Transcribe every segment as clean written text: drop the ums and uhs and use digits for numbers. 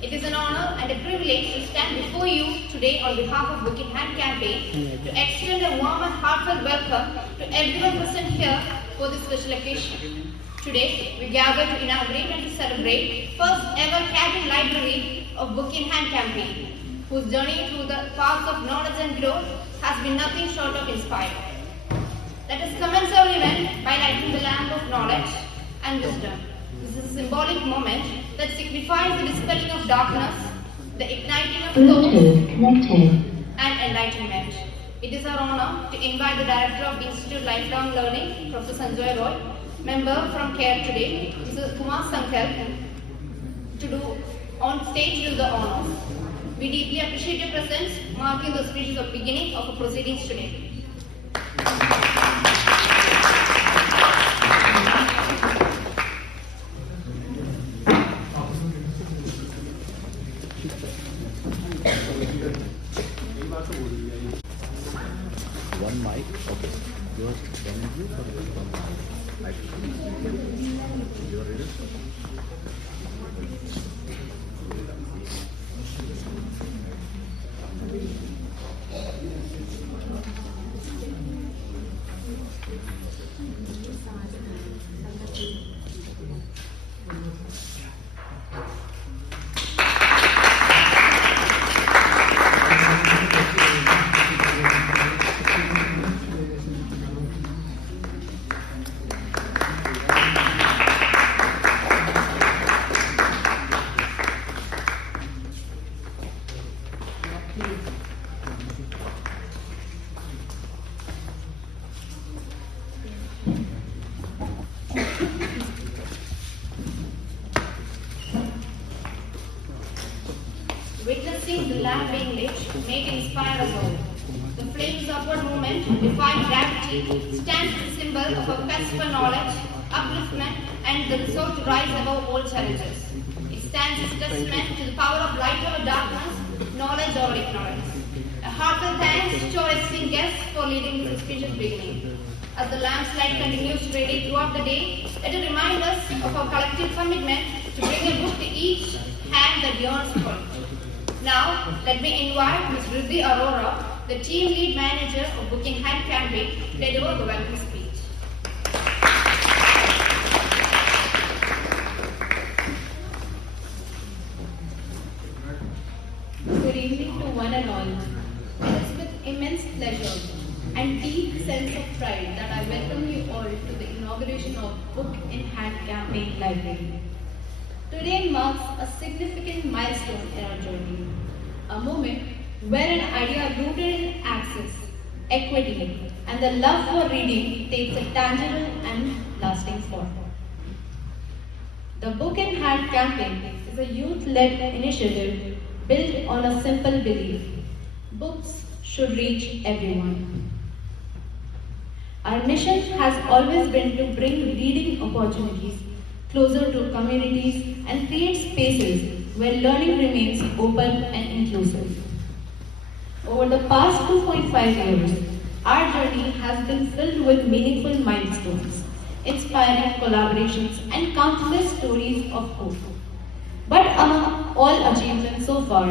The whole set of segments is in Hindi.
It is an honor and a privilege to stand before you today on behalf of Book in Hand campaign to extend a warm and heartfelt welcome to everyone present here for this special occasion. Today, we gather to inaugurate and to celebrate first ever Cabin Library of Book in Hand campaign, whose journey through the paths of knowledge and growth has been nothing short of inspiring. Let us commence our event by lighting the lamp of knowledge and wisdom. This is a symbolic moment that signifies the dispelling of darkness, the igniting of thoughts, and enlightenment. It is our honor to invite the Director of the Institute of Lifelong Learning, Professor Sanjoy Roy, member from CARE today, Mr. Kumar Sankar, to do on stage to do the honors. We deeply appreciate your presence, marking the auspicious of beginning of our proceedings today. One mic, okay. You are running you for one mic. You are ready? Witnessing the lamp being lit may inspire us all. The flame's upward movement, defying gravity, stands as a symbol of a quest for knowledge, upliftment, and the resolve to rise above all challenges. It stands as a testament to the power of light over darkness, knowledge over ignorance. A heartfelt thanks to our esteemed guests for leading this auspicious beginning. As the lamp's light continues to radiate throughout the day, let it remind us of our collective commitment to bring a book to each hand that yearns for it. Now, let me invite Ms. Riddhi Arora, the Team Lead Manager of Book in Hand campaign, to deliver the welcome speech. Good evening to one and all. It is with immense pleasure and deep sense of pride that I welcome you all to the inauguration of Book in Hand campaign library. Today marks a significant milestone in our journey, a moment where an idea rooted in access, equity, and the love for reading takes a tangible and lasting form. The Book in Hand campaign is a youth-led initiative built on a simple belief: books should reach everyone. Our mission has always been to bring reading opportunities closer to communities and create spaces where learning remains open and inclusive. Over the past 2.5 years, our journey has been filled with meaningful milestones, inspiring collaborations, and countless stories of hope. But among all achievements so far,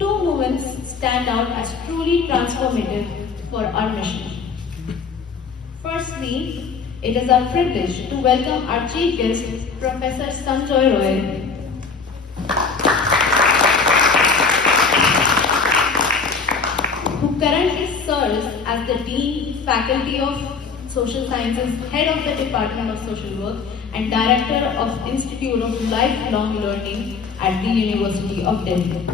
two moments stand out as truly transformative for our mission. Firstly, it is our privilege to welcome our chief guest, Professor Sanjoy Roy, who currently serves as the Dean, Faculty of Social Sciences, Head of the Department of Social Work, and Director of Institute of Lifelong Learning at the University of Delhi.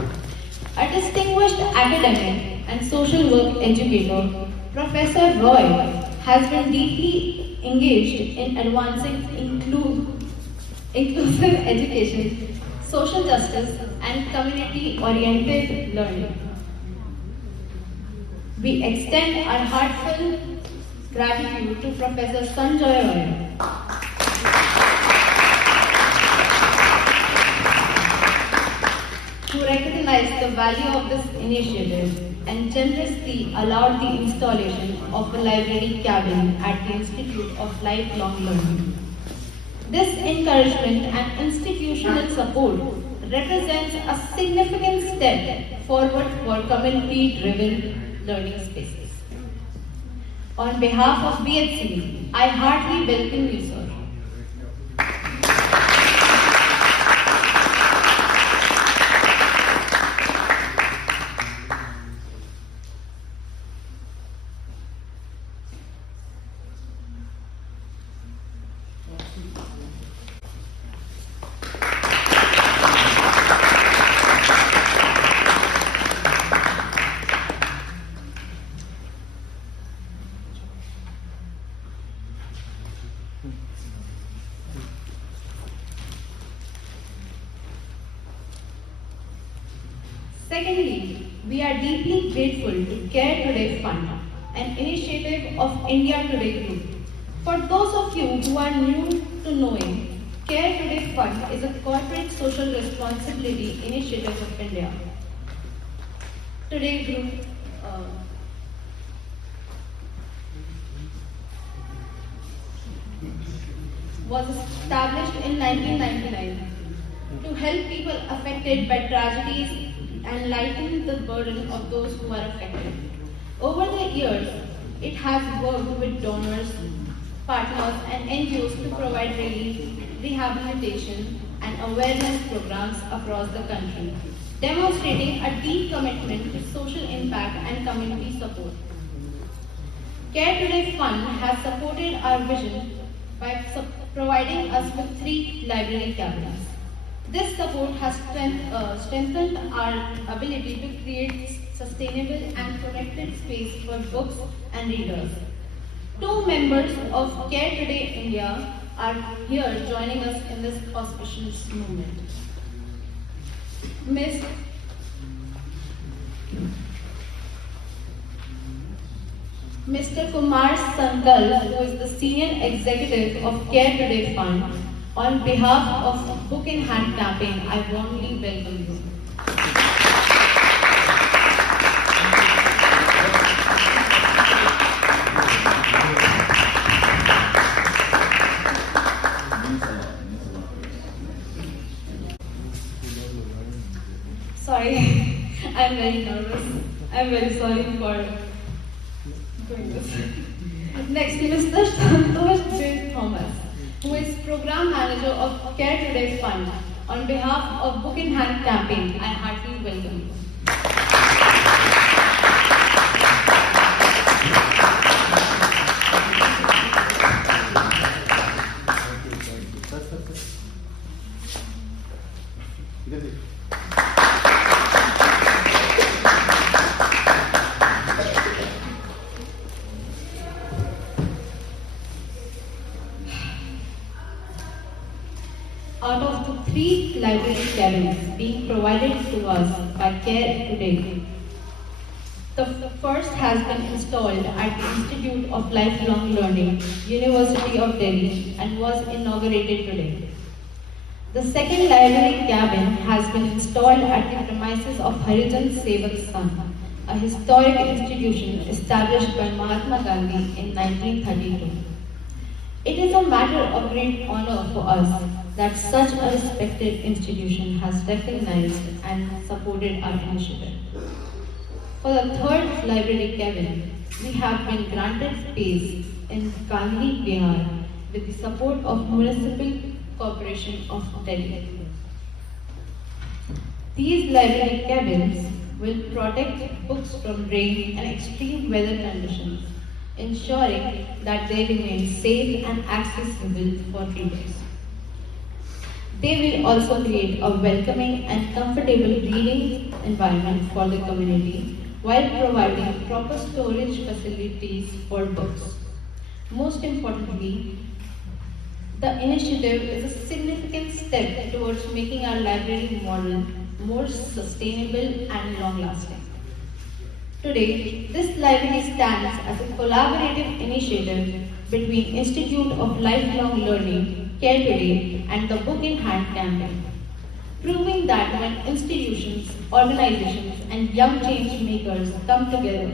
A distinguished academic and social work educator, Professor Roy has been deeply engaged in advancing inclusive education, social justice, and community-oriented learning. We extend our heartfelt gratitude to Professor Sanjoy Roy who recognized the value of this initiative and generously allowed the installation of a library cabin at the Institute of Lifelong Learning. This encouragement and institutional support represents a significant step forward for community-driven learning spaces. On behalf of BHC, I heartily welcome you, sir. Secondly, we are deeply grateful to Care Today Fund, an initiative of India Today Group. For those of you who are new to knowing, Care Today Fund is a corporate social responsibility initiative of India. Today Group was established in 1999 to help people affected by tragedies and lighten the burden of those who are affected. Over the years, it has worked with donors, partners, and NGOs to provide relief, rehabilitation, and awareness programs across the country, demonstrating a deep commitment to social impact and community support. Care Today Fund has supported our vision by providing us with 3 library cabinets. This support has strengthened our ability to create sustainable and protected space for books and readers. 2 members of Care Today India are here joining us in this auspicious movement. Mr. Kumar Sandal, who is the Senior Executive of Care Today Fund, on behalf of Book in Hand campaign, I warmly welcome you. Sorry, I'm very nervous. I'm very sorry for doing this. Next, Mr. Santosh J. Thomas, who is Program Manager of Care Today Fund. On behalf of Book in Hand campaign, I heartily welcome you. Out of the 3 library cabins being provided to us by Care Today, the first has been installed at the Institute of Lifelong Learning, University of Delhi, and was inaugurated today. The second library cabin has been installed at the premises of Harijan Sevak Sangh, a historic institution established by Mahatma Gandhi in 1932. It is a matter of great honor for us that such a respected institution has recognized and supported our initiative. For the third library cabin, we have been granted space in Gandhi Vihar with the support of Municipal Corporation of Delhi. These library cabins will protect books from rain and extreme weather conditions, ensuring that they remain safe and accessible for readers. They will also create a welcoming and comfortable reading environment for the community while providing proper storage facilities for books. Most importantly, the initiative is a significant step towards making our library model more sustainable and long-lasting. Today, this library stands as a collaborative initiative between Institute of Lifelong Learning, Care Today, and the Book in Hand campaign, proving that when institutions, organizations, and young change makers come together,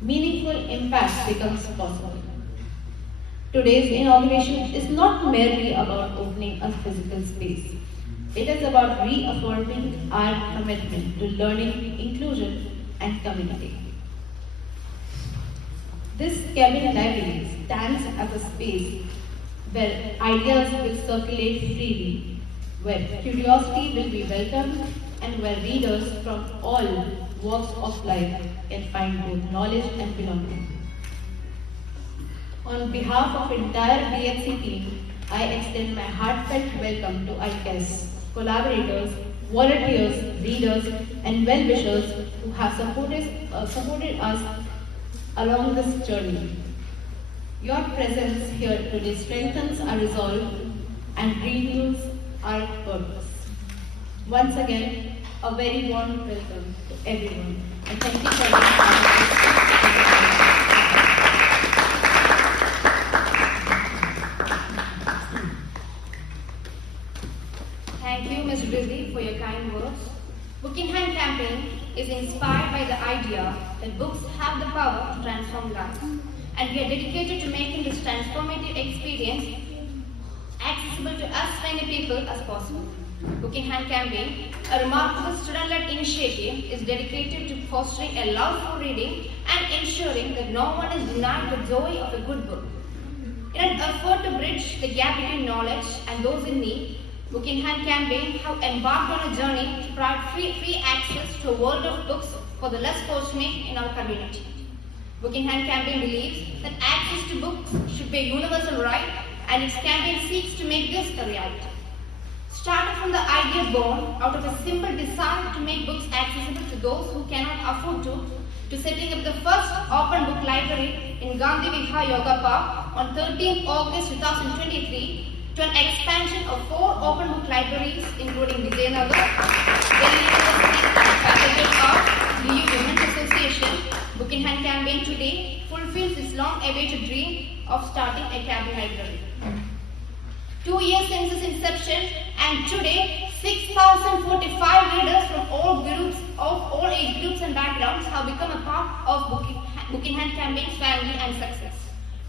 meaningful impact becomes possible. Today's inauguration is not merely about opening a physical space. It is about reaffirming our commitment to learning, inclusion, and community. This cabin library stands as a space where ideas will circulate freely, where curiosity will be welcomed, and where readers from all walks of life can find both knowledge and belonging. On behalf of entire BHC team, I extend my heartfelt welcome to our guests, collaborators, volunteers, readers, and well-wishers who have supported us along this journey. Your presence here today strengthens our resolve and renews our purpose. Once again, a very warm welcome to everyone, and thank you for being part of this. Thank you, Ms. Ridley, for your kind words. Book in Hand campaign is inspired by the idea that books have the power to transform lives, and we are dedicated to making this transformative experience accessible to as many people as possible. Book in Hand campaign, a remarkable student-led initiative, is dedicated to fostering a love for reading and ensuring that no one is denied the joy of a good book. In an effort to bridge the gap between knowledge and those in need, Book in Hand campaign have embarked on a journey to provide free access to a world of books for the less fortunate in our community. Book in Hand campaign believes that access to books should be a universal right, and its campaign seeks to make this a reality. Starting from the idea born out of a simple desire to make books accessible to those who cannot afford to setting up the first open book library in Gandhi Vihar Yoga Park on 13th August 2023, to an expansion of 4 open book libraries including Vijayanagar, Delhi University Faculty of Art, DU Women's Association. Book in Hand campaign today fulfills its long-awaited dream of starting a cabin library. 2 years since its inception, and today 6,045 readers from all groups of all age groups and backgrounds have become a part of Book in Hand campaign's family and success.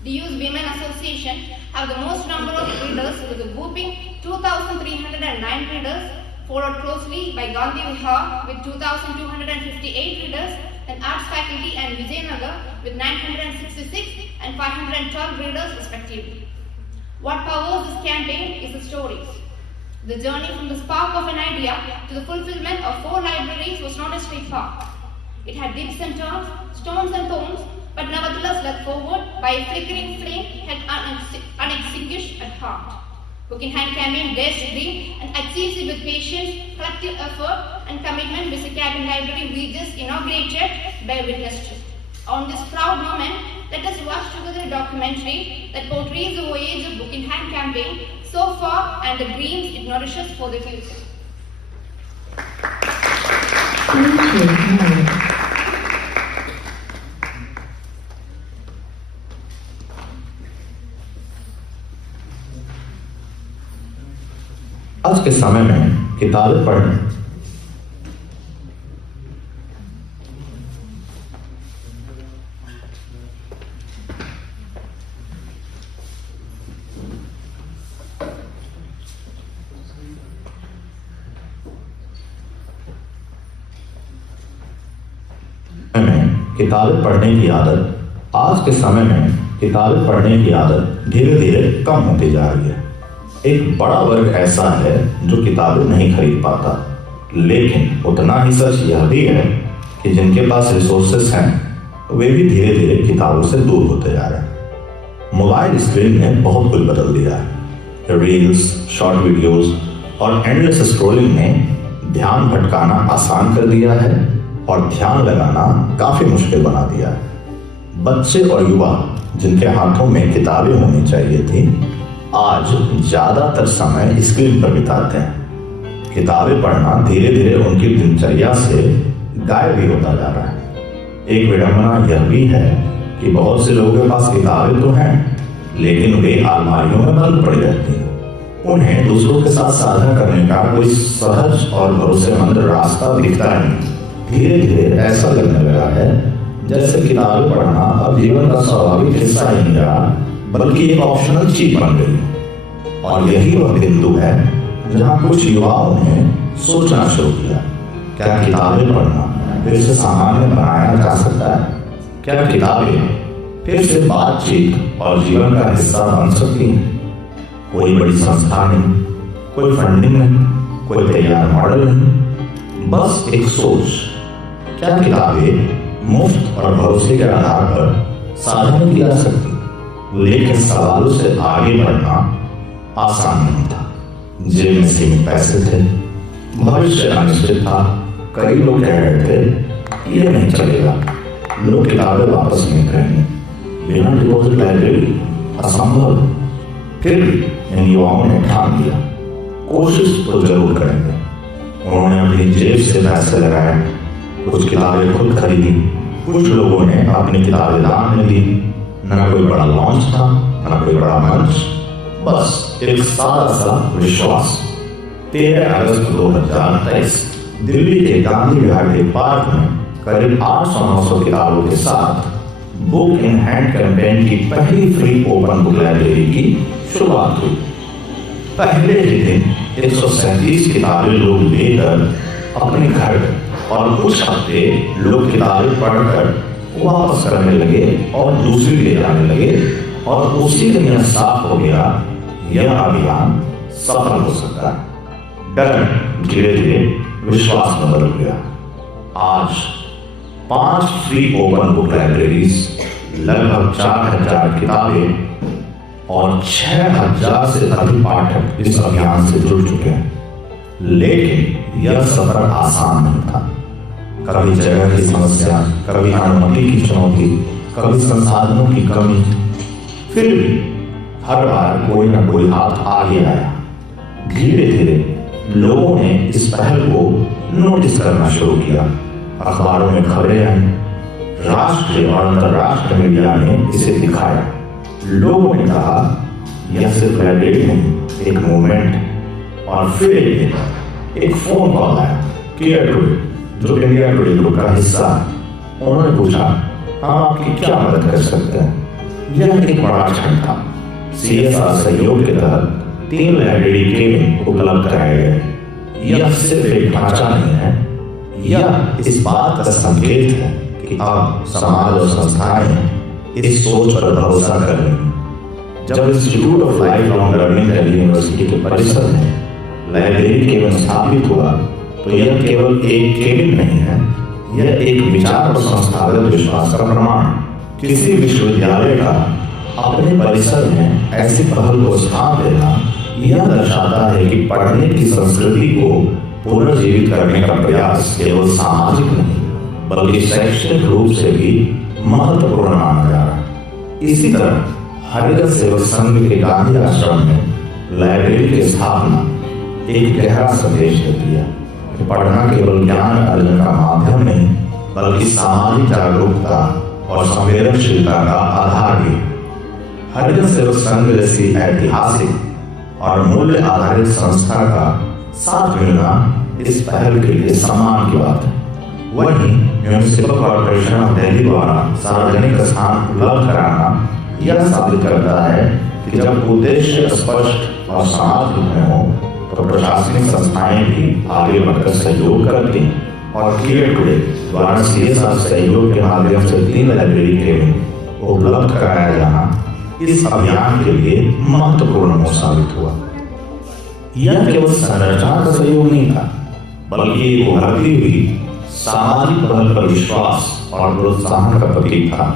DU's Women Association have the most number of readers with a whopping 2,309 readers, followed closely by Gandhi Vihar with 2,258 readers, and Arts Faculty and Vijayanagar with 966 and 512 readers respectively. What powers this campaign is the stories. The journey from the spark of an idea to the fulfillment of 4 libraries was not a straight path. It had dips and turns, stones and thorns, but nevertheless led forward by a flickering flame held unextinguished at heart. Book in Hand campaign dares to dream and achieves it with patience, collective effort, and commitment, which the cabin library we just inaugurated bear witness to. On this proud moment, let us watch together a documentary that portrays the voyage of Book in Hand campaign so far and the dreams it nourishes for the future. आज के समय में किताबें पढ़ना किताबें पढ़ने की आदत आज के समय में किताबें पढ़ने की आदत धीरे धीरे कम होती जा रही है। एक बड़ा वर्ग ऐसा है जो किताबें नहीं खरीद पाता, लेकिन उतना ही सच यह भी है कि जिनके पास रिसोर्सेस हैं वे भी धीरे धीरे किताबों से दूर होते जा रहे हैं। मोबाइल स्क्रीन ने बहुत कुछ बदल दिया है। रील्स, शॉर्ट वीडियोस और एंडलेस स्क्रॉलिंग ने ध्यान भटकाना आसान कर दिया है और ध्यान लगाना काफी मुश्किल बना दिया है। बच्चे और युवा जिनके हाथों में किताबें होनी चाहिए थी, आज ज्यादातर समय स्क्रीन पर बिताते हैं। किताबें पढ़ना धीरे धीरे उनकी दिनचर्या से गायब भी होता जा रहा है। एक विडंबना यह भी है कि बहुत से लोगों के पास किताबें तो हैं, लेकिन वे अलमारियों में बंद पड़ी रहती हैं। उन्हें दूसरों के साथ साझा करने का कोई सहज और भरोसेमंद रास्ता दिखता नहीं। धीरे धीरे ऐसा लगने लगा है जैसे किताबें पढ़ना अब जीवन का स्वाभाविक हिस्सा ही नहीं रहा, बल्कि एक ऑप्शनल चीज बन गई। और यही वह बिंदु है जहां कुछ युवाओं ने सोचना शुरू किया, क्या किताबें पढ़ना फिर से सामान्य बनाया जा सकता है? क्या किताबें फिर से बातचीत और जीवन का हिस्सा बन सकती हैं? कोई बड़ी संस्था नहीं, कोई फंडिंग नहीं, कोई तैयार मॉडल नहीं, बस एक सोच। क्या किताबें मुफ्त और भरोसे के आधार पर साझा की जा सकती? लेकिन सवालों से आगे बढ़ना आसान नहीं था। जेब में सीमित पैसे थे, भविष्य अनिश्चित था। कई लोग कह रहे थे ये नहीं चलेगा, लोग किताबें वापस नहीं करेंगे, बिना डिपॉजिट लाइब्रेरी असंभव। फिर भी इन युवाओं ने ठान लिया, कोशिश तो जरूर करेंगे। उन्होंने अपनी जेब से पैसे लगाए, कुछ किताबें खुद खरीदी, कुछ लोगों ने अपनी किताबें दान में दी। न कोई बड़ा लॉन्च था, न कोई बड़ा मंच, बस एक सादा सा विश्वास। 13 अगस्त 2023 दिल्ली के गांधी घाटी पार्क में करीब 800-900 किताबों के साथ बुक इन हैंड कैंपेन की पहली फ्री ओपन बुक लाइब्रेरी की शुरुआत हुई। पहले ही दिन 137 किताबें लोग लेकर अपने घर, और कुछ हफ्ते लोग किताबें पढ़कर वापस करने लगे और दूसरी ले जाने लगे, और उसी दिन यह साफ हो गया यह अभियान सफल हो सकता है। डर धीरे धीरे विश्वास में बदल गया। आज 5 फ्री ओपन बुक लाइब्रेरीज, लगभग 4000 किताबें और 6000 से अधिक पाठक इस अभियान से जुड़ चुके हैं। लेकिन यह सफर आसान नहीं था। कभी जगह की समस्या, कभी अनुमति की चुनौती, कभी संसाधनों की कमी। फिर भी हर बार कोई न कोई हाथ आगे आया। धीरे धीरे लोगों ने इस पहल को नोटिस करना शुरू किया। अखबारों में खबरें आई, राष्ट्रीय और अंतर्राष्ट्रीय मीडिया ने इसे दिखाया। लोगों ने कहा यह सिर्फ लाइब्रेरी नहीं, एक मूवमेंट। और फिर एक फोन कॉल आया केयर टुडे, जो इंडिया टुडे ग्रुप का हिस्सा है। उन्होंने पूछा हम आपकी क्या मदद कर सकते हैं? यह एक बड़ा क्षण था। CSR सहयोग के तहत 3 लाइब्रेरी केबिन उपलब्ध कराए गए। यह सिर्फ एक ढांचा नहीं है, यह इस बात का संकेत है कि अब समाज और संस्थाएं इस सोच पर भरोसा कर रही हैं। जब institute of life long learning Delhi university के परिसर में लाइब्रेरी केबिन स्थापित हुआ, तो यह केवल एक केबिन नहीं है, यह एक विचार और संस्थागत विश्वास का प्रमाण। किसी विश्वविद्यालय का अपने परिसर में ऐसी पहल को स्थान देना यह दर्शाता है कि पढ़ने की संस्कृति को पुनर्जीवित करने का प्रयास केवल सामाजिक नहीं बल्कि शैक्षणिक रूप से भी महत्वपूर्ण माना जा रहा है। इसी तरह हरिजन सेवक संघ के गांधी आश्रम में लाइब्रेरी की स्थापना एक गहरा संदेश देती है। पढ़ना केवल ज्ञान अर्जन का माध्यम नहीं बल्कि सामाजिक जागरूकता और संवेदनशीलता का आधार भी। हरिजन सेवक संघ जैसी ऐतिहासिक और मूल्य आधारित संस्था का साथ मिलना इस पहल के लिए सम्मान की बात है। वहीं म्युनिसिपल कॉर्पोरेशन ऑफ दिल्ली द्वारा सार्वजनिक स्थान उपलब्ध कराना यह साबित करता है कि जब उद्देश्य स्पष्ट और समाज में हो तो प्रशासनिक संस्थाएं भी आगे बढ़कर सहयोग करती हैं। और केयर टुडे द्वारा CSR सहयोग के माध्यम से 3 लाइब्रेरी केबिन उपलब्ध कराया जाना इस अभियान के लिए महत्वपूर्ण साबित हुआ। यह केवल संरचना का सहयोग नहीं था बल्कि एक उभरती हुई सामाजिक पहल पर विश्वास और प्रोत्साहन का प्रतीक था।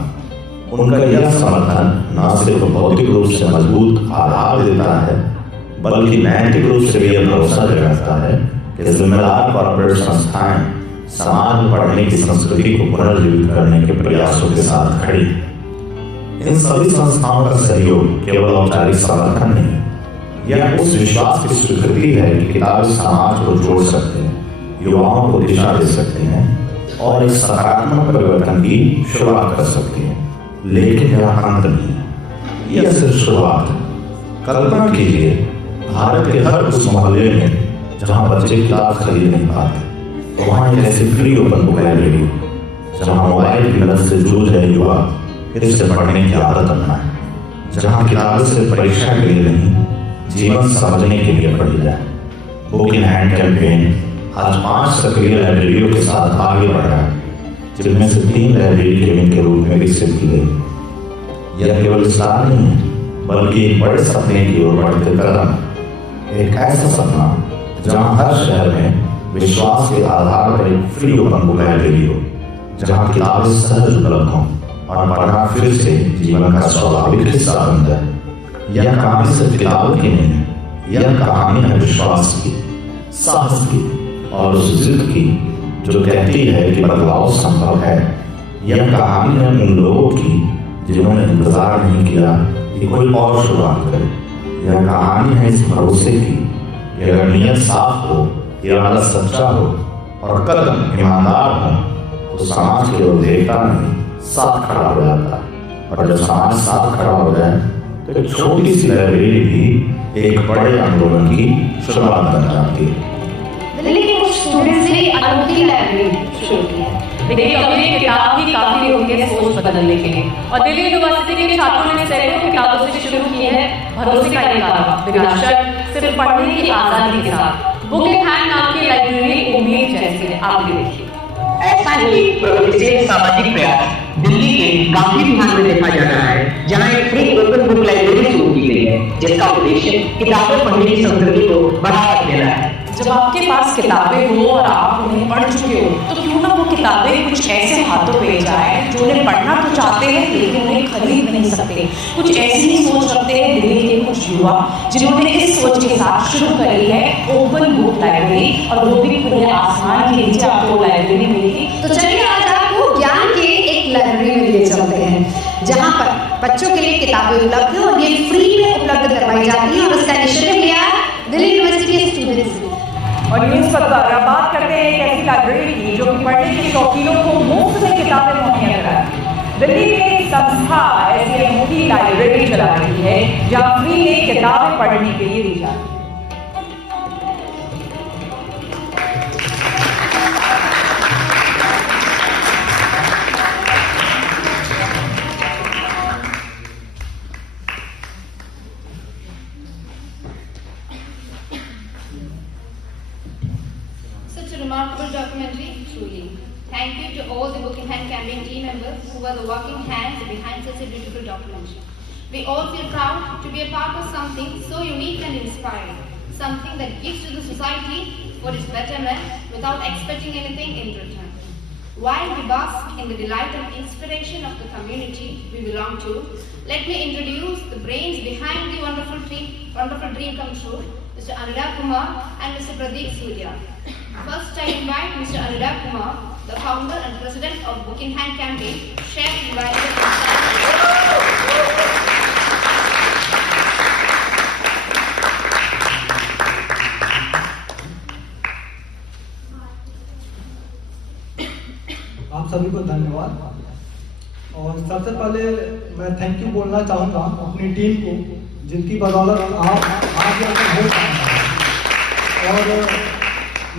उनका यह समर्थन न सिर्फ भौतिक रूप से मजबूत आधार देता है बल्कि नैतिक रूप से भी यह भरोसा जगाता है कि जिम्मेदार कॉर्पोरेट संस्थाएं समाज में पढ़ने की संस्कृति को पुनर्जीवित करने के प्रयासों के साथ खड़ी। इन सभी संस्थाओं का सहयोग केवल औपचारिक समर्थन नहीं, यह उस विश्वास की स्वीकृति है कि किताबें समाज को जोड़ सकते हैं, युवाओं को दिशा दे सकते हैं और एक सकारात्मक परिवर्तन की शुरुआत कर सकते हैं। लेकिन यह अंत नहीं है, यह सिर्फ शुरुआत है। कल्पना कीजिए भारत के हर उस मोहल्ले में जहां बच्चे किताब खरीद नहीं पाते, वहाँ एक ऐसी फ्री ओपन बुक लाइब्रेरी जहाँ मोबाइल की लत से जूझ रहे युवा फिर से पढ़ने की आदत अपनाए, जहाँ किताबें सिर्फ परीक्षा के लिए नहीं जीवन समझने के लिए पढ़ी जाए। बुक इन हैंड कैंपेन आज 5 सक्रिय लाइब्रेरियों के साथ आगे बढ़ रहा है, जिनमें से 3 लाइब्रेरी केबिन के रूप में विकसित की गई। यह केवल स्टार नहीं है, बल्कि एक बड़े सपने की ओर बढ़ते कदम। एक ऐसा सपना जहां हर शहर में विश्वास के आधार पर एक फ्री ओपन बुक लाइब्रेरी हो, जहां किताबें सहज उपलब्ध हों और पढ़ना फिर से जीवन का स्वाभाविक हिस्सा बन जाए। यह कहानी सिर्फ किताबों की नहीं है, यह कहानी है विश्वास की, साहस की और उस जिद की जो कहती है कि बदलाव संभव है। यह कहानी है उन लोगों की जिन्होंने इंतजार नहीं किया कि कोई और शुरुआत करे। यह कहानी है इस भरोसे की कि अगर नीयत साफ हो, इरादा सच्चा हो और कदम ईमानदार हो तो समाज केवल देखता नहीं, साथ खड़ा हो जाता है। और जब समाज साथ खड़ा हो जाए तो एक छोटी सी लाइब्रेरी भी एक बड़े आंदोलन की शुरुआत बन जाती है। दिल्ली के कुछ स्टूडेंट्स ने अनोखी लाइब्रेरी शुरू की है। देखिए, अभी किताब ही काफी होगी सोच बदलने के लिए, और दिल्ली यूनिवर्सिटी के छात्रों ने सैकड़ों किताबों से शुरू की है भरोसे का ये काम, बिना शर्त सिर्फ पढ़ने की आजादी के साथ। बुक इन हैंड नाम की लाइब्रेरी उम्मीद जैसी है, आप भी देखिए। ऐसा ही एक प्रगतिशील सामाजिक प्रयास दिल्ली के गांधी विहार में देखा जा रहा है, जहां एक फ्री ओपन बुक लाइब्रेरी शुरू की गई है, जिसका उद्देश्य किताबें पढ़ने की संस्कृति को बढ़ावा देना है। जब आपके पास किताबें हो और आप उन्हें पढ़ चुके हो, तो क्यों ना वो किताबें कुछ ऐसे हाथों पे जाए जो उन्हें पढ़ना तो चाहते हैं लेकिन उन्हें खरीद नहीं सकते। कुछ ऐसी ही सोच रखते हैं दिल्ली के कुछ युवा, जिन्होंने इस सोच के साथ शुरू करी है ओपन बुक लाइब्रेरी, और वो भी खुले आसमान के नीचे आपको लाइब्रेरी मिलेगी। तो चलिए आज आपको ज्ञान के एक लाइब्रेरी में ले चलते हैं, जहाँ पर बच्चों के लिए किताबें उपलब्ध है और ये फ्री में उपलब्ध करवाई जाती है। और इसका इनिशिएटिव लिया दिल्ली यूनिवर्सिटी के स्टूडेंट्स ने। और न्यूज़ पर बात करते हैं एक ऐसी लाइब्रेरी की जो कि पढ़ने के शौकीनों को मुफ्त में किताबें मुहैया कराती है। दिल्ली में एक संस्था ऐसी अनोखी लाइब्रेरी चला रही है जहाँ फ्री में किताबें पढ़ने के लिए दी जाती है। Such a remarkable documentary, truly. Thank you to all the Book in Hand campaign team members who are the working hands behind such a beautiful documentary. We all feel proud to be a part of something so unique and inspiring, something that gives to the society for its betterment without expecting anything in return. While we bask in the delight and inspiration of the community we belong to, let me introduce the brains behind the wonderful dream come true, Mr. Anurag Kumar and Mr. Pradeep Surya. First, I invite Mr. Anurag Kumar, the founder and president of Book in Hand campaign, share his आप सभी को धन्यवाद। और सबसे पहले मैं थैंक यू बोलना चाहूँगा अपनी टीम को, जिनकी बदौलत आप आज यहाँ पर हो पाए। और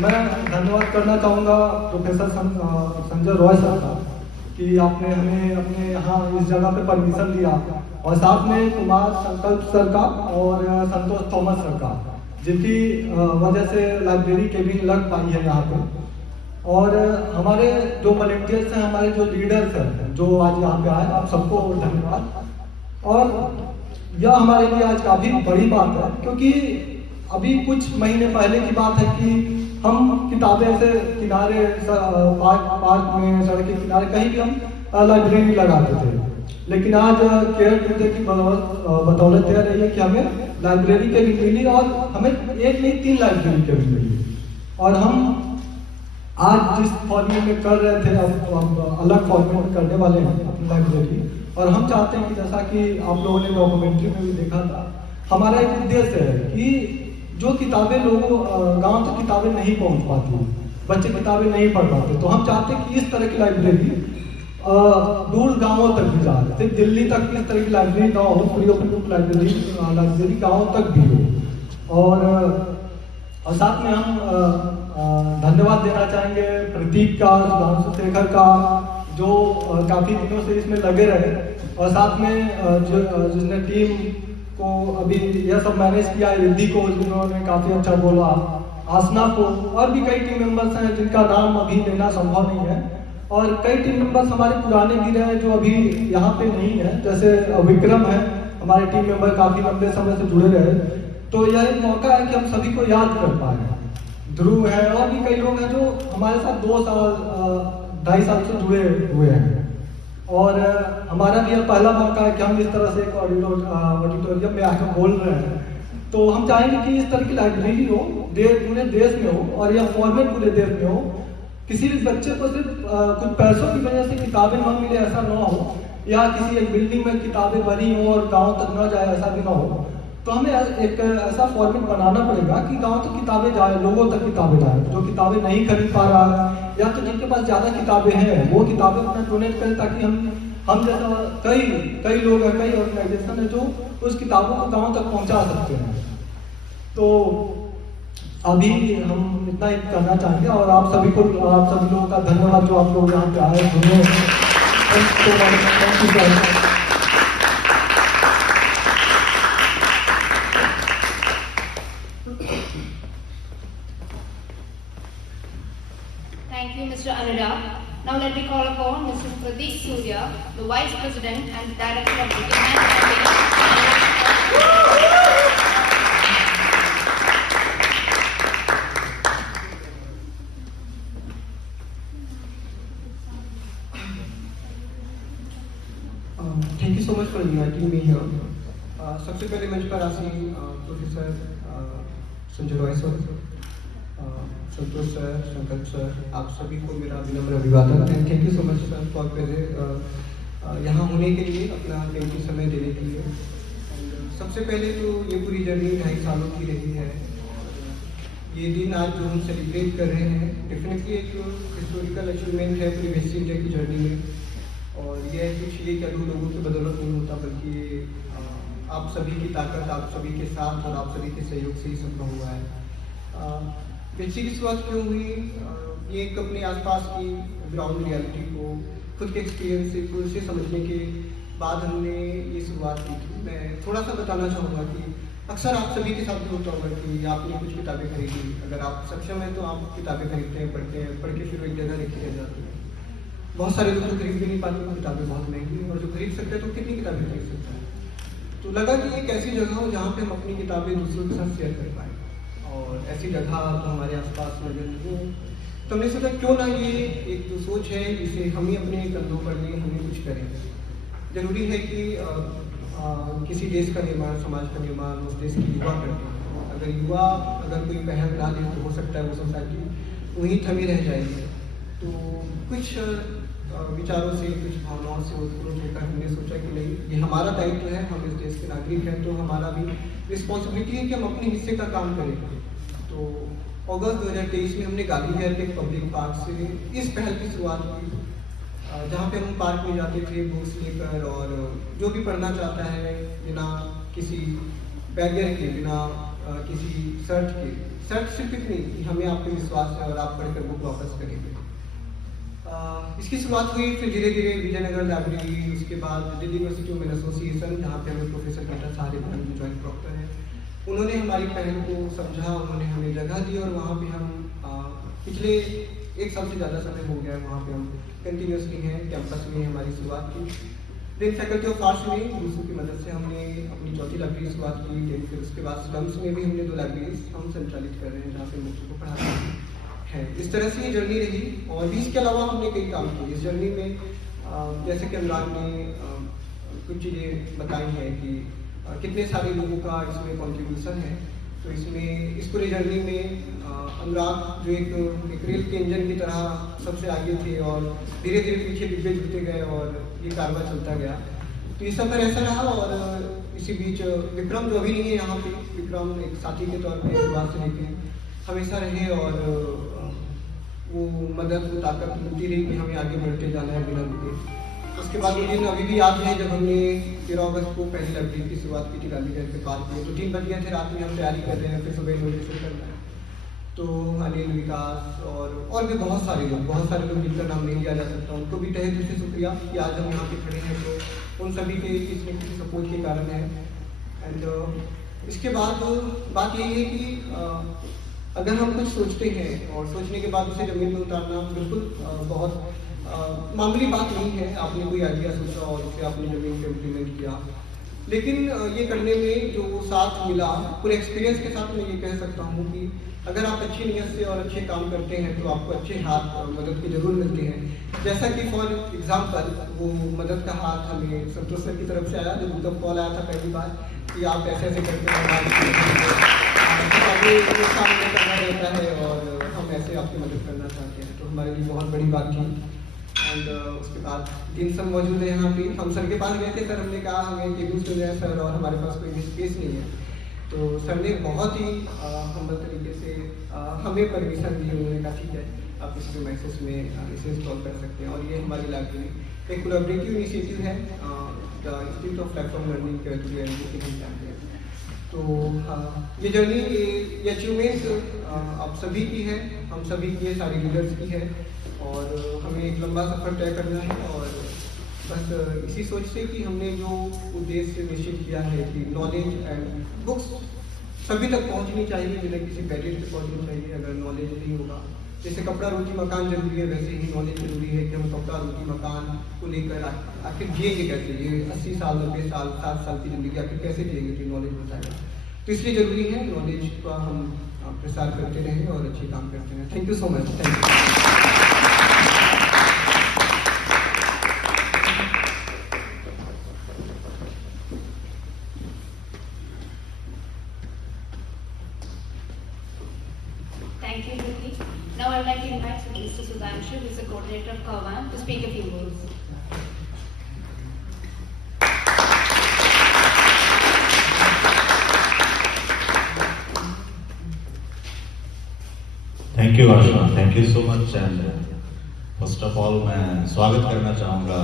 मैं धन्यवाद करना चाहूँगा प्रोफेसर संजय रॉय सर का कि आपने हमें अपने यहाँ इस जगह पे परमिशन दिया, और साथ में कुमार संकल्प सर का और संतोष थॉमस सर का, जिनकी वजह से लाइब्रेरी केबिन लग पाई है यहाँ पे। और हमारे जो वॉलंटियर्स हैं, हमारे जो लीडर्स हैं जो आज यहाँ पे आए, आप सबको धन्यवाद। और यह हमारे लिए आज काफ़ी बड़ी बात है, क्योंकि अभी कुछ महीने पहले की बात है कि हम किताबें ऐसे किनारे पार्क में, सड़क के किनारे कहीं भी हम लाइब्रेरी लगाते थे। लेकिन आज केयर टूडे की बदौलत यह रही है कि हमें लाइब्रेरी के भी मिली, और हमें एक नहीं 3 लाइब्रेरी के भी मिली। और हम आज जिस फॉर्मेट में कर रहे थे, अब अलग फॉर्मेट में करने वाले हैं अपनी लाइब्रेरी। और हम चाहते हैं कि जैसा कि आप लोगों ने डॉक्यूमेंट्री में भी देखा था, हमारा एक उद्देश्य है कि जो किताबें लोगों गांव तक किताबें नहीं पहुंच पाती, बच्चे किताबें नहीं पढ़ पाते, तो हम चाहते हैं कि इस तरह की लाइब्रेरी दूर गांवों तक भी जा रहे थे। दिल्ली तक इस तरह की लाइब्रेरी ना हो, फ्री ओपन बुक लाइब्रेरी गाँव तक भी हो। और साथ में हम धन्यवाद देना चाहेंगे प्रदीप का, सुधांशु शेखर का, जो काफ़ी दिनों से इसमें लगे रहे, और साथ में जिसने टीम को अभी यह सब मैनेज किया, रिद्धि को, जिन्होंने काफ़ी अच्छा बोला, आसना को, और भी कई टीम मेंबर्स हैं जिनका नाम अभी लेना संभव नहीं है, और कई टीम मेंबर्स हमारे पुराने भी रहे जो अभी यहाँ पे नहीं है, जैसे विक्रम है हमारे टीम मेंबर, काफी लंबे समय से जुड़े रहे। तो यह एक मौका है कि हम सभी को याद कर पाए। ध्रुव है और भी कई लोग हैं जो हमारे साथ 2 साल 2.5 साल से जुड़े हुए हैं, और हमारा भी यह पहला मौका है कि हम इस तरह से एक ऑडिटोरियम में आकर बोल रहे हैं। तो हम चाहेंगे कि इस तरह की लाइब्रेरी हो, पूरे देश में हो, और यह फॉर्मेट पूरे देश में हो। किसी भी बच्चे को सिर्फ कुछ पैसों की वजह से किताबें न मिले ऐसा ना हो, या किसी एक बिल्डिंग में किताबें भरी हो और गांव तक न जाए ऐसा भी ना हो। तो हमें एक ऐसा फॉर्मेट बनाना पड़ेगा कि गांव तक किताबें जाए, लोगों तक किताबें जाए। जो किताबें नहीं खरीद पा रहा है या तो जिनके पास ज़्यादा किताबें हैं वो किताबें अपना डोनेट करें, ताकि हम जैसा कई लोग हैं, कई ऑर्गेनाइजेशन है जो उस किताबों को गाँव तक पहुँचा सकते हैं। तो अभी हम इतना ही करना चाहेंगे, और आप सभी लोगों का धन्यवाद जो आप लोग यहाँ पे आए सुने। Thank you, Mr. Anurag. Now let me call upon Mr. Pradeep Surya, the Vice President and Director of Wicked Hand Campaign. Thank you so much for inviting me here. सबसे पहले मंच पर आसीन प्रोफेसर संजय रॉय सर, संतोष सर, शंकर सर, आप सभी को मेरा विनम्र अभिवादन। And thank you so much sir for यहाँ होने के लिए, अपना कीमती समय देने के लिए। सबसे पहले तो ये पूरी जर्नी 2.5 सालों की रही है। ये दिन आज जो हम सेलिब्रेट कर रहे हैं डेफिनेटली एक हिस्टोरिकल अचीवमेंट है पूरी वेस्ट इंडिया की जर्नी में। और ये कुछ ये क्या लोगों की बदौलत नहीं होता, बल्कि आप सभी की ताकत, आप सभी के साथ और आप सभी के सहयोग से ही संभव हुआ है। बेसिक की शुरुआत क्यों हुई? ये एक अपने आसपास की ग्राउंड रियलिटी को खुद के एक्सपीरियंस से खुद से समझने के बाद हमने ये शुरुआत की थी। मैं थोड़ा सा बताना चाहूँगा कि अक्सर आप सभी के साथ भी होता होगा कि आपने कुछ किताबें खरीदी, अगर आप सक्षम हैं तो आप किताबें खरीदते हैं, पढ़ते हैं, पढ़ के फिर एक जगह रखी रह जाती है। बहुत सारे लोग तो खरीद भी नहीं पाते, किताबें बहुत महंगी हैं, और जो खरीद सकते हैं तो कितनी किताबें खरीद सकते हैं। तो लगा कि एक ऐसी जगह हो जहाँ पे हम अपनी किताबें दूसरों के साथ शेयर कर पाएँ, और ऐसी जगह तो हमारे आसपास नजर नहीं है। तो हमने सोचा क्यों ना ये एक जो सोच है इसे हम ही अपने कंधों पर लें, हम ही कुछ करें। जरूरी है कि किसी देश का निर्माण, समाज का निर्माण उस देश की युवा करते हैं। अगर युवा कोई पहल ना दे तो हो सकता है वो सोसाइटी वहीं थमी रह जाएगी। तो कुछ विचारों से, कुछ भावनाओं से उत्प्रेरित होकर हमने सोचा कि नहीं, ये हमारा दायित्व है, हम इस देश के नागरिक हैं, तो हमारा भी रिस्पॉन्सिबिलिटी है कि हम अपने हिस्से का काम करें। तो अगस्त 2023 में हमने गांधी विहार के पब्लिक पार्क से इस पहल की शुरुआत की, जहाँ पे हम पार्क में जाते थे बुक्स लेकर, और जो भी पढ़ना चाहता है बिना किसी बैरियर के, बिना किसी शर्त सिर्फ इतनी कि हमें आप पे विश्वास है और आप पढ़कर बुक वापस करेंगे। इसकी शुरुआत हुई, फिर धीरे धीरे विजयनगर लाइब्रेरी, उसके बाद दिल्ली यूनिवर्सिटी वुमेन एसोसिएशन, जहाँ पे हमें प्रोफेसर गीता साहब जो जॉइंट प्रॉक्टर हैं, उन्होंने हमारी पहल को समझा, उन्होंने हमें जगह दी, और वहाँ पे हम पिछले 1 साल से ज़्यादा समय हो गया है वहाँ पे हम कंटिन्यूसली हैं, कैंपस में हमारी शुरुआत की। फिर फैकल्टी ऑफ आर्ट्स में दूसरों की मदद से हमने अपनी चौथी लाइब्रेरी शुरुआत की। फिर उसके बाद स्लम्स में भी हमने 2 लाइब्रेरीज हम संचालित कर रहे हैं जहाँ पे बच्चों को पढ़ाते हैं। इस तरह से ये जर्नी रही, और भी इसके अलावा हमने कई काम किए इस जर्नी में। जैसे कि अनुराग ने कुछ चीज़ें बताई हैं कि कितने सारे लोगों का इसमें कंट्रीब्यूशन है। तो इसमें इस पूरी जर्नी में अनुराग जो एक रेल के इंजन की तरह सबसे आगे थे, और धीरे धीरे पीछे डिब्बे जुड़ते गए और ये कारवां चलता गया। तो ये सफर ऐसा रहा, और इसी बीच विक्रम जो अभी नहीं है यहाँ पे, विक्रम एक साथी के तौर पर शुरुआत से लेके हमेशा रहे, और वो मदद, वो ताकत मिलती रही कि हमें आगे बढ़ते जाना है बिना रुके। उसके बाद ये दिन अभी भी याद है जब हमने 13 अगस्त को पहली लाइब्रेरी की शुरुआत की थी गांधी विहार के पार्क में। तो 3 बज गए थे रात में, हम तैयारी कर रहे हैं, फिर सुबह 9 बजे से करना है। तो अनिल, विकास और भी बहुत सारे लोग जिनका नाम नहीं लिया जा सकता, उनको भी तहे दिल से शुक्रिया कि आज हम यहाँ पे खड़े हैं। तो उन सभी के किसी न किसी सपोर्ट के कारण है। एंड इसके बाद बात यही है कि अगर हम कुछ सोचते हैं और सोचने के बाद उसे ज़मीन में उतारना बिल्कुल बहुत मामूली बात नहीं है। आपने कोई आइडिया सोचा और उसे आपने ज़मीन पे इम्प्लीमेंट किया, लेकिन ये करने में जो साथ मिला, पूरे एक्सपीरियंस के साथ मैं ये कह सकता हूँ कि अगर आप अच्छी नीयत से और अच्छे काम करते हैं तो आपको अच्छे हाथ मदद की जरूर मिलती है। जैसा कि फॉर एग्जांपल वो मदद का हाथ हमें संतोष सर की तरफ से आया, जब कॉल आया था पहली बार कि आप ऐसे ऐसे करके सामने करना रहता है और हम ऐसे आपकी मदद करना चाहते हैं, तो हमारे लिए बहुत बड़ी बात थी। एंड उसके बाद दिन सब मौजूद है यहाँ पे, हम सर के पास गए थे, सर हमने कहा हमें केबिन मिल जाए सर और हमारे पास कोई स्पेस नहीं है, तो सर ने बहुत ही हम्बल तरीके से हमें परमिशन दी। उन्होंने कहा ठीक है आप इस मैसेज में इसे इंस्टॉल कर सकते हैं। और ये हमारी लाइब्रेरी एक कोलैबोरेटिव इनिशिएटिव है the institute of platform learning के थ्रू। तो ये जर्नी, ये अचीवमेंट्स आप सभी की है, हम सभी की है, सारे लीडर्स की है और हमें एक लंबा सफ़र तय करना है। और बस इसी सोच से कि हमने जो उद्देश्य निश्चित किया है कि नॉलेज एंड बुक्स सभी तक पहुंचनी चाहिए, बिना किसी बैरियर से पहुंचनी चाहिए। अगर नॉलेज नहीं होगा, जैसे कपड़ा रोटी मकान जरूरी है, वैसे ही नॉलेज जरूरी है कि हम कपड़ा रोटी मकान को लेकर आखिर जिएंगे कैसे। ये 80 साल 90 साल 60 साल की ज़िंदगी आखिर कैसे जिएंगे, तो नॉलेज बताएगा। तो इसलिए ज़रूरी है नॉलेज का हम प्रसार करते रहें और अच्छे काम करते रहें। Thank you so much. Thank you. Thank you, Dhruti. Now I'd like to invite Mr. Sudhanshu, who is the coordinator of Kawan, to speak a few words. Thank you Asha, thank you so much. And first of all मैं स्वागत करना चाहूँगा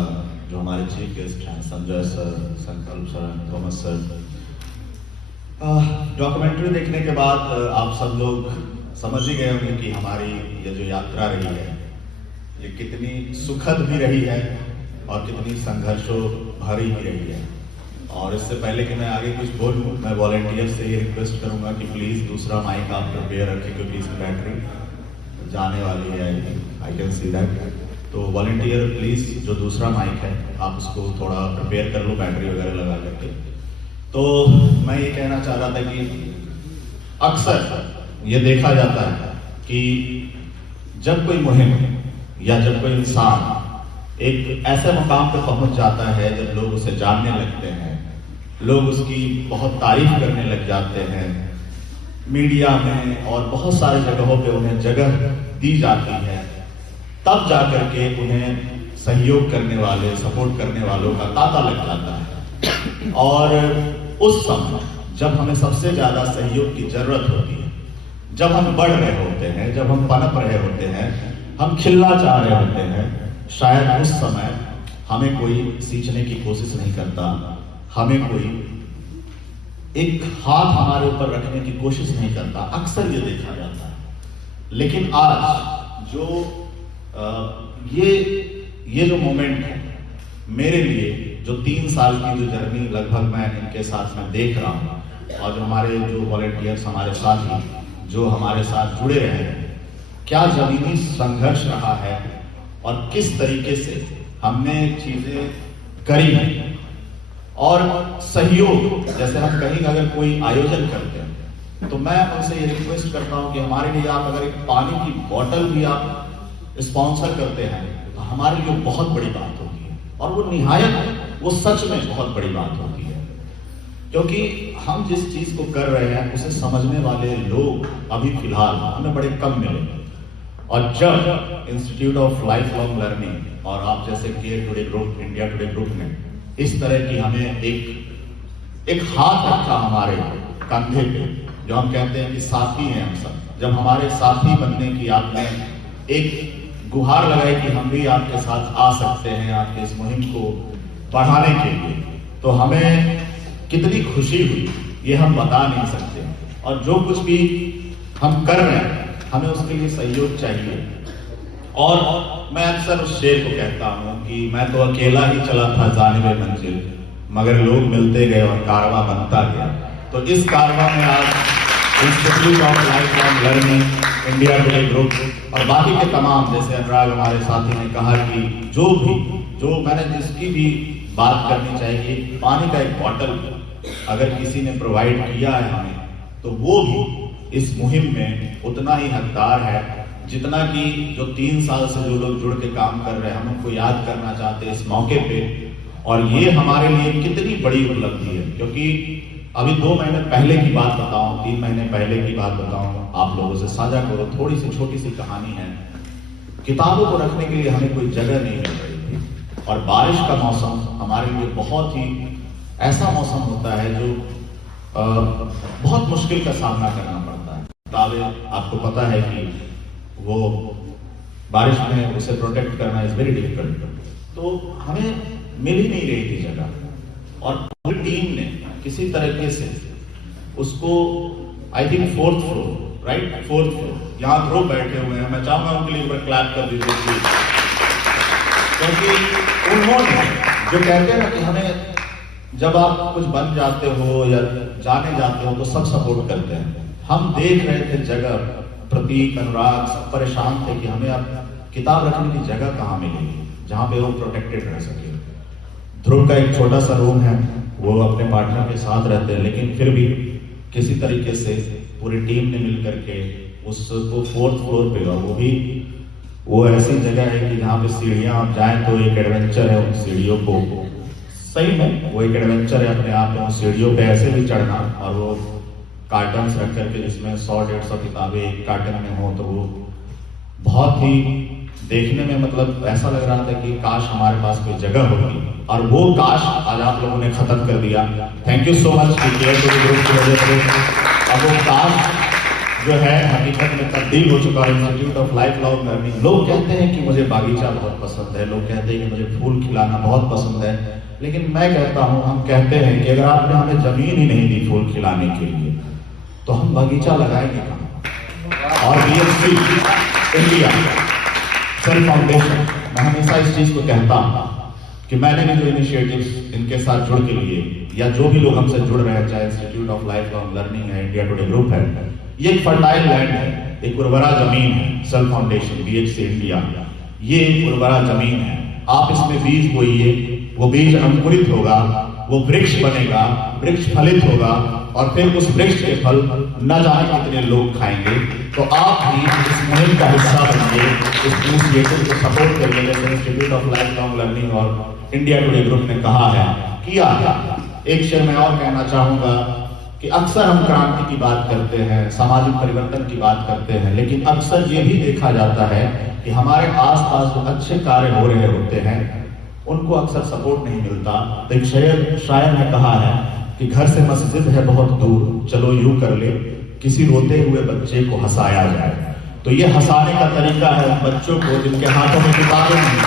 जो हमारे चीफ गेस्ट हैं, संजय सर, संकल्प सर, थॉमस सर। डॉक्यूमेंट्री देखने के बाद आप सब लोग समझ ही गए होंगे कि हमारी ये जो यात्रा रही है ये कितनी सुखद भी रही है और कितनी संघर्षों भरी भी रही है। और इससे पहले कि मैं आगे कुछ बोलूँ, मैं वॉलंटियर से ये रिक्वेस्ट करूँगा कि प्लीज़ दूसरा माइक आप प्रिपेयर रखें, क्योंकि इसकी बैटरी जाने वाली है, आई कैन सी दैट। तो वॉलंटियर प्लीज़ जो दूसरा माइक है आप उसको थोड़ा प्रिपेयर कर लो, बैटरी वगैरह लगा करके। तो मैं ये कहना चाह रहा था कि अक्सर ये देखा जाता है कि जब कोई मुहिम या जब कोई इंसान एक ऐसे मुकाम पर पहुंच जाता है जब लोग उसे जानने लगते हैं, लोग उसकी बहुत तारीफ करने लग जाते हैं, मीडिया में और बहुत सारी जगहों पे उन्हें जगह दी जाती है, तब जाकर के उन्हें सहयोग करने वाले, सपोर्ट करने वालों का तांता लग जाता है। और उस समय जब हमें सबसे ज्यादा सहयोग की जरूरत होती है, जब हम बढ़ रहे होते हैं, जब हम पनप रहे होते हैं, हम खिलना चाह रहे होते हैं, शायद उस समय हमें कोई सींचने की कोशिश नहीं करता, हमें कोई एक हाथ हमारे ऊपर रखने की कोशिश नहीं करता। अक्सर ये देखा जाता है। लेकिन आज जो ये जो मोमेंट है मेरे लिए, जो 3 साल की जो जर्नी लगभग मैं इनके साथ में देख रहा हूँ, और जो हमारे जो वॉलंटियर्स हमारे साथी जो हमारे साथ जुड़े रहे हैं, क्या जमीनी संघर्ष रहा है और किस तरीके से हमने चीजें करी हैं। और सहयोग, जैसे हम कहीं अगर कोई आयोजन करते हैं तो मैं उनसे ये रिक्वेस्ट करता हूं कि हमारे लिए आप अगर एक पानी की बोतल भी आप स्पॉन्सर करते हैं तो हमारे लिए बहुत बड़ी बात होती है, और वो निहायत, वो सच में बहुत बड़ी बात होती है, क्योंकि हम जिस चीज को कर रहे हैं उसे समझने वाले लोग अभी फिलहाल हमें बड़े कम मिले। और जब institute of life long learning और आप जैसे care today group, India today group ने इस तरह की हमें एक हाथ रखा हमारे कंधे पे, जो हम कहते हैं कि साथी हैं हम सब, जब हमारे साथी बनने की आपने एक गुहार लगाई कि हम भी आपके साथ आ सकते हैं आपके इस मुहिम को बढ़ाने के लिए, तो हमें कितनी खुशी हुई ये हम बता नहीं सकते। और जो कुछ भी हम कर रहे हैं हमें उसके लिए सहयोग चाहिए। और मैं अक्सर उस शेर को कहता हूँ कि मैं तो अकेला ही चला था जानिबे मंजिल, मगर लोग मिलते गए और कारवां बनता गया। तो इस कारवां में आज institute of life long learning, India today group और बाकी के तमाम, जैसे अनुराग हमारे साथी ने कहा कि जो मैंने जिसकी भी बात करनी चाहिए, पानी का एक बॉटल अगर किसी ने प्रोवाइड किया है हमें, तो वो भी इस मुहिम में उतना ही हकदार है जितना कि जो 3 साल से जो लोग जुड़ के काम कर रहे हैं। हम उनको याद करना चाहते हैं इस मौके पे, और ये हमारे लिए कितनी बड़ी उपलब्धि है, क्योंकि अभी 2 महीने पहले की बात बताऊं, 3 महीने पहले की बात बताऊं, आप लोगों से साझा करो, थोड़ी सी छोटी सी कहानी है। किताबों को रखने के लिए हमें कोई जगह नहीं मिल रही थी, और बारिश का मौसम हमारे लिए बहुत ही ऐसा मौसम होता है जो बहुत मुश्किल का सामना करना पड़ता है। किताबें आपको पता है कि वो बारिश में उसे प्रोटेक्ट करना इज वेरी डिफिकल्ट, तो हमें मिल ही नहीं रही थी जगह, और पूरी टीम ने किसी तरीके से उसको, I think 4th floor, right, 4th floor, यहाँ ध्रुव बैठे हुए हैं, मैं चाहूंगा उनके लिए एक बार क्लैप कर दीजिए, क्योंकि उन्होंने जो कहते हैं ना कि हमें जब आप कुछ बन जाते हो या जाने जाते हो तो सब सपोर्ट करते हैं। हम देख रहे थे जगह, प्रतीक, अनुराग सब परेशान थे कि हमें अब किताब रखने की जगह कहाँ मिलेगी जहाँ पे वो प्रोटेक्टेड रह सके। ध्रुव का एक छोटा सा रूम है, वो अपने पार्टनर के साथ रहते हैं, लेकिन फिर भी किसी तरीके से पूरी टीम ने मिल करके उसको 4th फ्लोर पे, वो ऐसी जगह है कि जहाँ पे सीढ़ियाँ आप जाएं तो एक एडवेंचर है उन सीढ़ियों को, सही में वो एक एडवेंचर है अपने आप में, उन सीढ़ियों पे ऐसे भी चढ़ना, और वो कार्टन्स रख करके जिसमें 100-150 किताबें एक कार्टन में हो, तो वो बहुत ही देखने में मतलब ऐसा लग रहा था कि काश हमारे पास कोई जगह होगी, और वो काश आज आप लोगों ने खत्म कर दिया। थैंक यू सो मच कि केयर टू ग्रुप की वजह से अब वो काश जो है हकीकत में तब्दील हो चुका है, institute of life long learning. लोग कहते हैं कि मुझे बागीचा बहुत पसंद है, लोग कहते हैं कि मुझे फूल खिलाना बहुत पसंद है, लेकिन मैं कहता हूं, हम कहते हैं कि अगर आपने हमें जमीन ही नहीं दी फूल खिलाने के लिए, तो हम बागीचा लगाएंगे कहां? और BHP इंडिया सेल्फ फाउंडेशन, मैं हमेशा इस चीज को कहता हूं कि मैंने भी जो इनिशिएटिव्स इनके साथ जुड़ के लिए, या जो भी लोग हमसे जुड़ रहे हैं, चाहे institute of life long learning है, इंडिया टुडे ग्रुप है, ये एक फर्टाइल लैंड है, एक उर्वरा जमीन है। सेल्फ फाउंडेशन BHC इंडिया, ये एक उर्वरा जमीन है। आप इसमें बीज बोइए, वो बीज अंकुरित होगा, वो वृक्ष बनेगा, वृक्ष फलित होगा, और फिर उस वृक्ष के फल न जाने कितने लोग खाएंगे। तो आप भी इस मुहिम का हिस्सा बनिए, इस इनिशिएटिव को सपोर्ट करिए, जैसे institute of life long learning और इंडिया टुडे ग्रुप ने कहा है, किया है। एक शेर मैं और कहना चाहूंगा कि अक्सर हम क्रांति की बात करते हैं, सामाजिक परिवर्तन की बात करते हैं, लेकिन अक्सर ये भी देखा जाता है कि हमारे आसपास जो अच्छे कार्य हो रहे होते हैं उनको अक्सर सपोर्ट नहीं मिलता। तो एक शायर ने कहा है कि घर से मस्जिद है बहुत दूर, चलो यूं कर ले किसी रोते हुए बच्चे को हंसाया जाए। तो ये हंसाने का तरीका है उन बच्चों को जिनके हाथों में किताबें नहीं,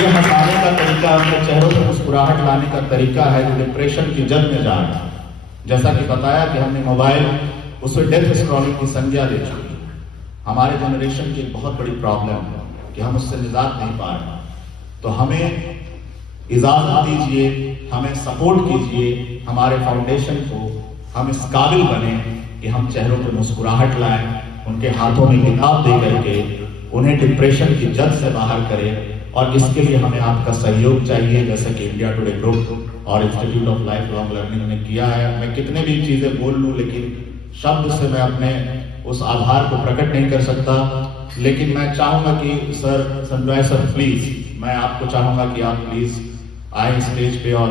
ये हंसाने का तरीका, उनके चेहरों पर मुस्कुराहट लाने का तरीका है जो डिप्रेशन की जद में जा रहा है। जैसा कि बताया कि हमने मोबाइल, उसे डेथ स्क्रॉलिंग की संज्ञा दे चुकी। हमारे जनरेशन की एक बहुत बड़ी प्रॉब्लम है कि हम उससे निजात नहीं पा रहे। तो हमें इजाजत दीजिए, हमें सपोर्ट कीजिए, हमारे फाउंडेशन को हम इस काबिल बने कि हम चेहरों पर मुस्कुराहट लाएं, उनके हाथों में किताब दे करके उन्हें डिप्रेशन की जद से बाहर करें। और इसके लिए हमें आपका सहयोग चाहिए, जैसे कि इंडिया टुडे ग्रुप और institute of life long learning ने किया है। मैं कितने भी चीजें बोल लूं, लेकिन शब्द से मैं अपने उस आभार को प्रकट नहीं कर सकता। लेकिन मैं चाहूंगा कि सर, संजय सर, प्लीज, मैं आपको चाहूंगा कि आप प्लीज आए स्टेज पे और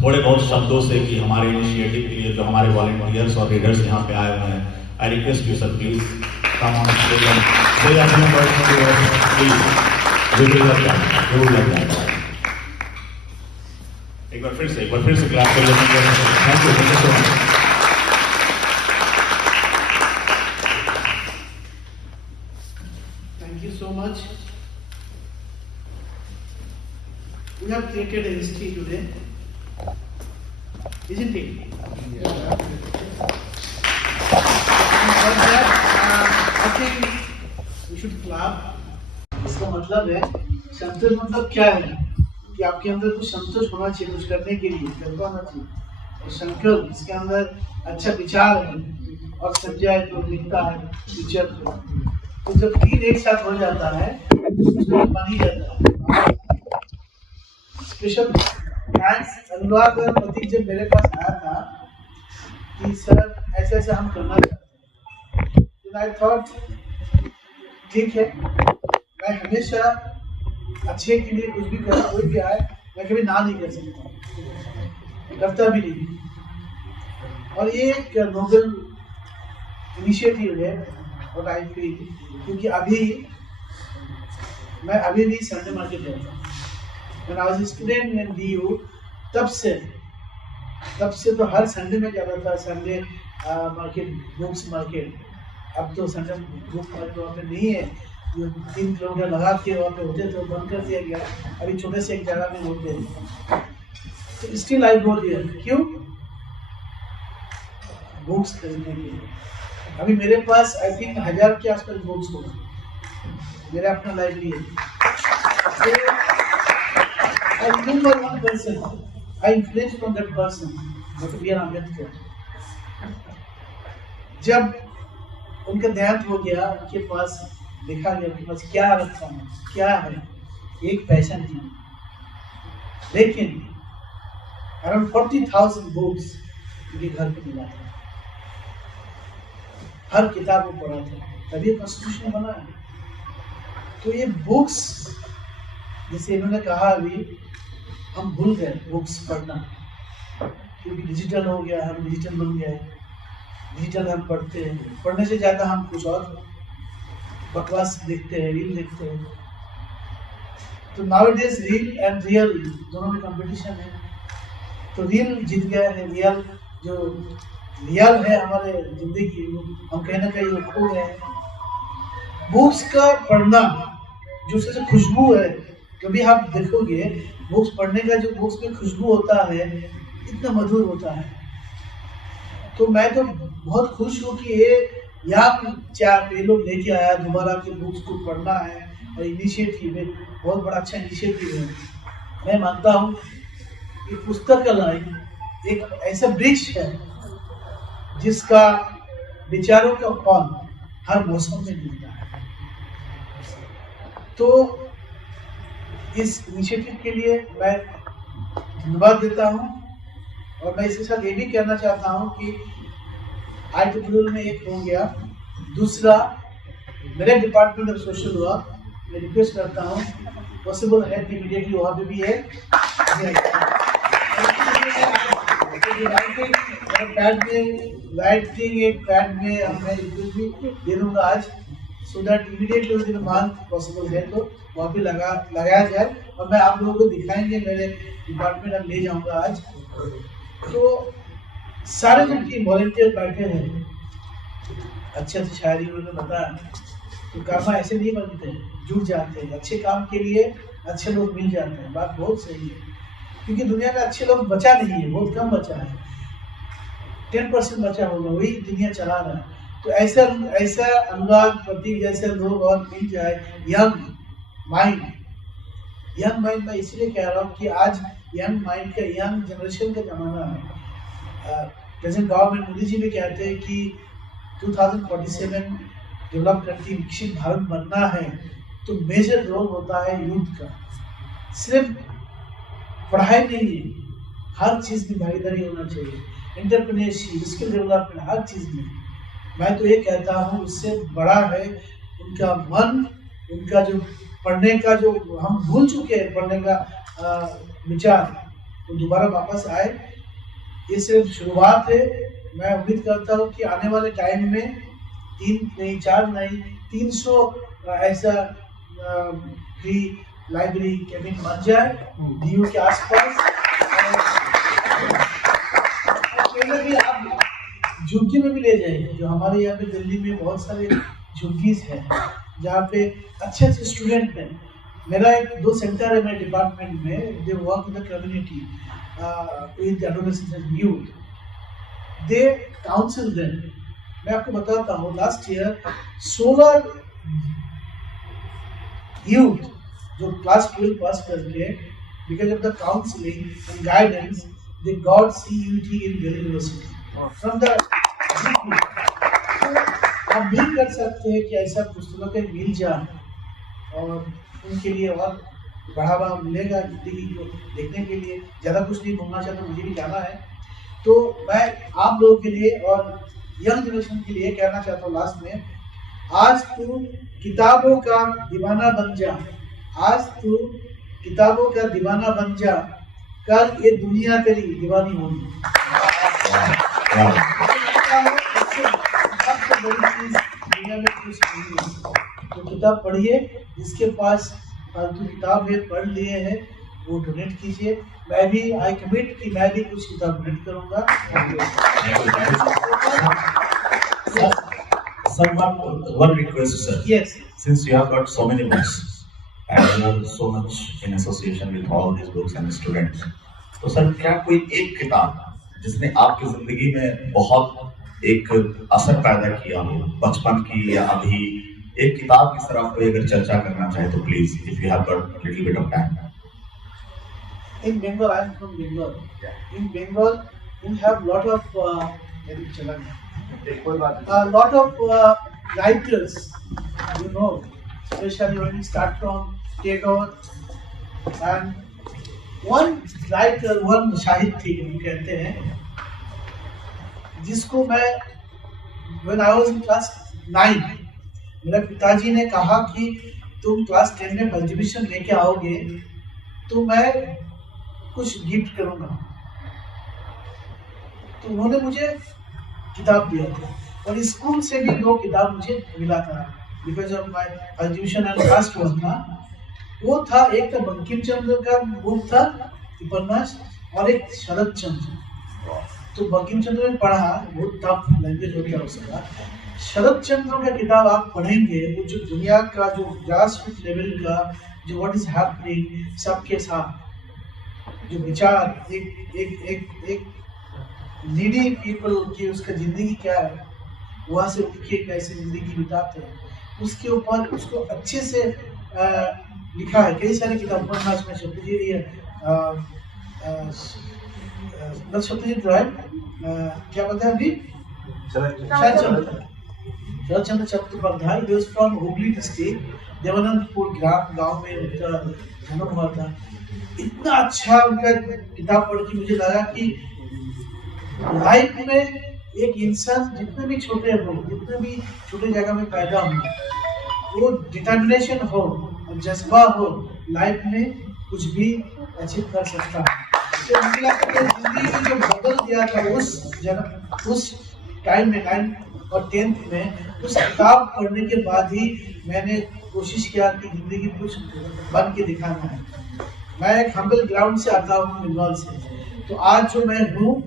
थोड़े बहुत शब्दों से कि हमारे इनिशिएटिव के लिए जो हमारे वॉलंटियर्स और रीडर्स यहाँ पे आए हुए हैं, I request you sir, please come on stage and say a few words to us, please. जरूर लग जाएगा। एक बार फिर से क्लास कर लेते हैं। Thank you so much. Thank you so much. We have created a history today, isn't it? Yeah. And for that, I think we should clap. इसका मतलब है संतोष, मतलब क्या है कि आपके अंदर कुछ संतोष होना चाहिए, कुछ करने के लिए जज्बा होना चाहिए, और संकल्प, इसके अंदर अच्छा विचार है, और संजय जो लिखता है टीचर को, तो जब 3 एक साथ हो जाता है तो बन ही जाता है। स्पेशल थैंक्स अनुराग और प्रतीक जब मेरे पास आया था कि सर ऐसे ऐसे हम करना चाहते हैं, आई थॉट ठीक है, मैं हमेशा अच्छे के लिए कुछ भी करना, कोई भी आए मैं कभी ना नहीं कर सकता, करता भी नहीं। और ये एक नोबल इनिशिएटिव है और आई फील, क्योंकि मैं अभी भी संडे मार्केट जाता हूँ। When I was a student in DU, तब से तो हर संडे में जाता था, संडे मार्केट, बुक्स मार्केट। अब तो संडे बुक मार्केट वहाँ पे नहीं है, 3 किलोमीटर लगा के वहाँ पे होते तो बंद कर दिया गया, अभी छोटे से एक जगह में होते हैं। तो स्टिल आई गो देयर, क्यों? बुक्स खरीदने के लिए। अभी मेरे पास आई थिंक 1000 के आसपास बुक्स होगा, मेरा अपना लाइब्रेरी है। I remember one person, I influenced from that person, Dr. B.R. Ambedkar. जब उनका देहांत हो गया, उनके पास देखा गया उनके पास क्या रखा है, क्या है, एक पैसा नहीं, लेकिन अराउंड 40,000 बुक्स उनके घर पे मिला था, हर किताब को पढ़ा था, तभी कॉन्स्टिट्यूशन बना है। तो ये बुक्स, जैसे इन्होंने कहा अभी, हम भूल गए बुक्स पढ़ना, क्योंकि डिजिटल हो गया, हम डिजिटल बन गए, डिजिटल हम पढ़ते हैं, पढ़ने से ज़्यादा हम कुछ और बकवास देखते हैं, रील देखते हैं। तो नाउअडेज रील एंड रियल दोनों में कंपटीशन है, तो रील जीत गया है, रियल जो रियल है हमारे जिंदगी, हम कहीं ना कहीं खो गए हैं। बुक्स का पढ़ना जो सबसे खुशबू है, कभी आप देखोगे बुक्स पढ़ने का जो बुक्स में खुशबू होता है इतना मधुर होता है। तो मैं तो बहुत खुश हूँ कि ये लोग लेके आया दोबारा के बुक्स को पढ़ना है, और इनिशिएटिव है, बहुत बड़ा अच्छा इनिशिएटिव है। मैं मानता हूँ कि पुस्तकालय एक ऐसा वृक्ष है जिसका विचारों का फल हर मौसम में मिलता है। तो इस इनिशिएटिव के लिए मैं धन्यवाद देता हूँ, और मैं इसके साथ ये भी कहना चाहता हूँ कि IEEE में एक हो गया, दूसरा मेरे डिपार्टमेंट ऑफ सोशल वर्क, मैं रिक्वेस्ट करता हूँ पॉसिबल है इमीडिएटली वहाँ पे भी है, राइटिंग एक पैड में मैं भी दे दूँगा आज, सो दैट इमीडिएटली उस दिन मंथ पॉसिबल है तो वहाँ पे लगाया जाए, और मैं आप लोगों को दिखाएंगे, मेरे डिपार्टमेंट में ले जाऊँगा आज। तो सारे जो टीम वॉलंटियर बैठे हैं, अच्छे से शायरी उन्होंने बताया, तो कर्मा ऐसे नहीं बनते, जुट जाते हैं, अच्छे काम के लिए अच्छे लोग मिल जाते हैं, बात बहुत सही है, क्योंकि दुनिया में अच्छे लोग बचा नहीं है, बहुत कम बचा है, 10% बचा होगा, वही दुनिया चला रहा है। तो ऐसा अनुराग प्रतीक जैसे लोग और मिल जाए, यंग माइंड मैं इसलिए कह रहा हूँ कि आज यंग माइंड का, यंग जनरेशन का जमाना है। प्रेजेंट गवर्नमेंट मोदी जी भी कहते हैं कि 2047 डेवलप कंट्री, विकसित भारत बनना है, तो मेजर रोल होता है यूथ का। सिर्फ पढ़ाई नहीं है, हर चीज़ में भागीदारी होना चाहिए, एंटरप्रेन्योरशिप, स्किल डेवलपमेंट, हर चीज़ में। मैं तो ये कहता हूँ उससे बड़ा है उनका मन, उनका जो पढ़ने का, जो हम भूल चुके हैं पढ़ने का विचार, तो दोबारा वापस आए। ये सिर्फ शुरुआत है। मैं उम्मीद करता हूँ कि आने वाले टाइम में 3 नहीं 4 नहीं 300 ऐसा फ्री लाइब्रेरी केबिन बन जाए DU के आसपास। आप झुग्गी में भी ले जाइए, जो हमारे यहाँ पे दिल्ली में बहुत सारे झुग्गीज हैं जहाँ पे अच्छे अच्छे स्टूडेंट हैं। मेरा 2 सेंटर है मेरे डिपार्टमेंट में, they work in the community with adolescents and youth, they council them. मैं आपको बताता हूँ, लास्ट ईयर 16 यूथ जो क्लास 12 पास करके, because of the counselling and guidance, they got CUT in Delhi University from the आप उम्मीद कर सकते हैं कि ऐसा पुस्तकें मिल जाए और उनके लिए और बढ़ावा मिलेगा जिंदगी को देखने के लिए। ज़्यादा कुछ नहीं बोलना चाहता, मुझे भी जाना है। तो मैं आप लोगों के लिए और यंग जनरेशन के लिए कहना चाहता हूँ लास्ट में, आज तू किताबों का दीवाना बन जा, आज तू किताबों का दीवाना बन जा, कल ये दुनिया तेरी दीवानी होगी। सबसे बड़ी चीज दुनिया में कुछ नहीं है, तो किताब पढ़िए। जिसके पास फालतू किताब है, पढ़ लिए हैं, वो डोनेट कीजिए। मैं भी आई कमिट कि मैं भी कुछ किताब डोनेट करूंगा। One request, sir. Yes. Since you have got so many books and you are so much in association with all these books and students, तो सर क्या कोई एक किताब जिसने आपकी जिंदगी में बहुत एक असर पैदा किया हो, बचपन की या अभी, एक किताब की तरफ कोई अगर चर्चा करना चाहे तो please, if you have got little bit of time. In Bengal, I am from Bengal. In Bengal, we have lot of lot of writers, you know, especially when we start from Tagore, and one writer, one साहित्यिक हम कहते हैं, जिसको मैं when I was in class 9, मेरे पिताजी ने कहा कि तुम क्लास 10 में फर्स्ट डिवीजन लेके आओगे तो मैं कुछ गिफ्ट करूंगा। तो उन्होंने मुझे किताब दिया था और स्कूल से भी 2 किताब मुझे मिला था because of my first division and last one था। वो था, एक तो बंकिम चंद्र का बुक था उपन्यास और एक शरद चंद्र। तो बंकिम चंद्र ने पढ़ा, बहुत टफ लैंग्वेज होता है उसका। शरद चंद्र का किताब आप पढ़ेंगे, वो जो दुनिया का जो ग्रास रूट लेवल का जो व्हाट इज हैपनिंग सबके साथ जो विचार, एक नीडी पीपल की उसका जिंदगी क्या है, वहाँ से उठ के कैसे जिंदगी बिताते हैं, उसके ऊपर उसको अच्छे से लिखा है। कई सारे किताब उपन्यास में सत्यजीत राय क्या बताया अभी, Sharat Chandra Chattopadhyay, he was from Hooghly district, Debanandapur गांव में उनका जन्म हुआ था। इतना अच्छा उनका किताब पढ़ के मुझे लगा कि लाइफ में एक इंसान जितने भी छोटे हो, जितने भी छोटे जगह में पैदा हो, वो डिटर्मिनेशन हो और जज्बा हो, लाइफ में कुछ भी अचीव कर सकता है। तो मुझे लगता है जिंदगी में जो बदल दिया था उस टाइम में 9th और 10th में, उस किताब पढ़ने के बाद ही मैंने कोशिश किया कि जिंदगी कुछ बन के दिखाना है। मैं एक हम्बल ग्राउंड से आता हूँ, बंगाल से, तो आज जो मैं हूँ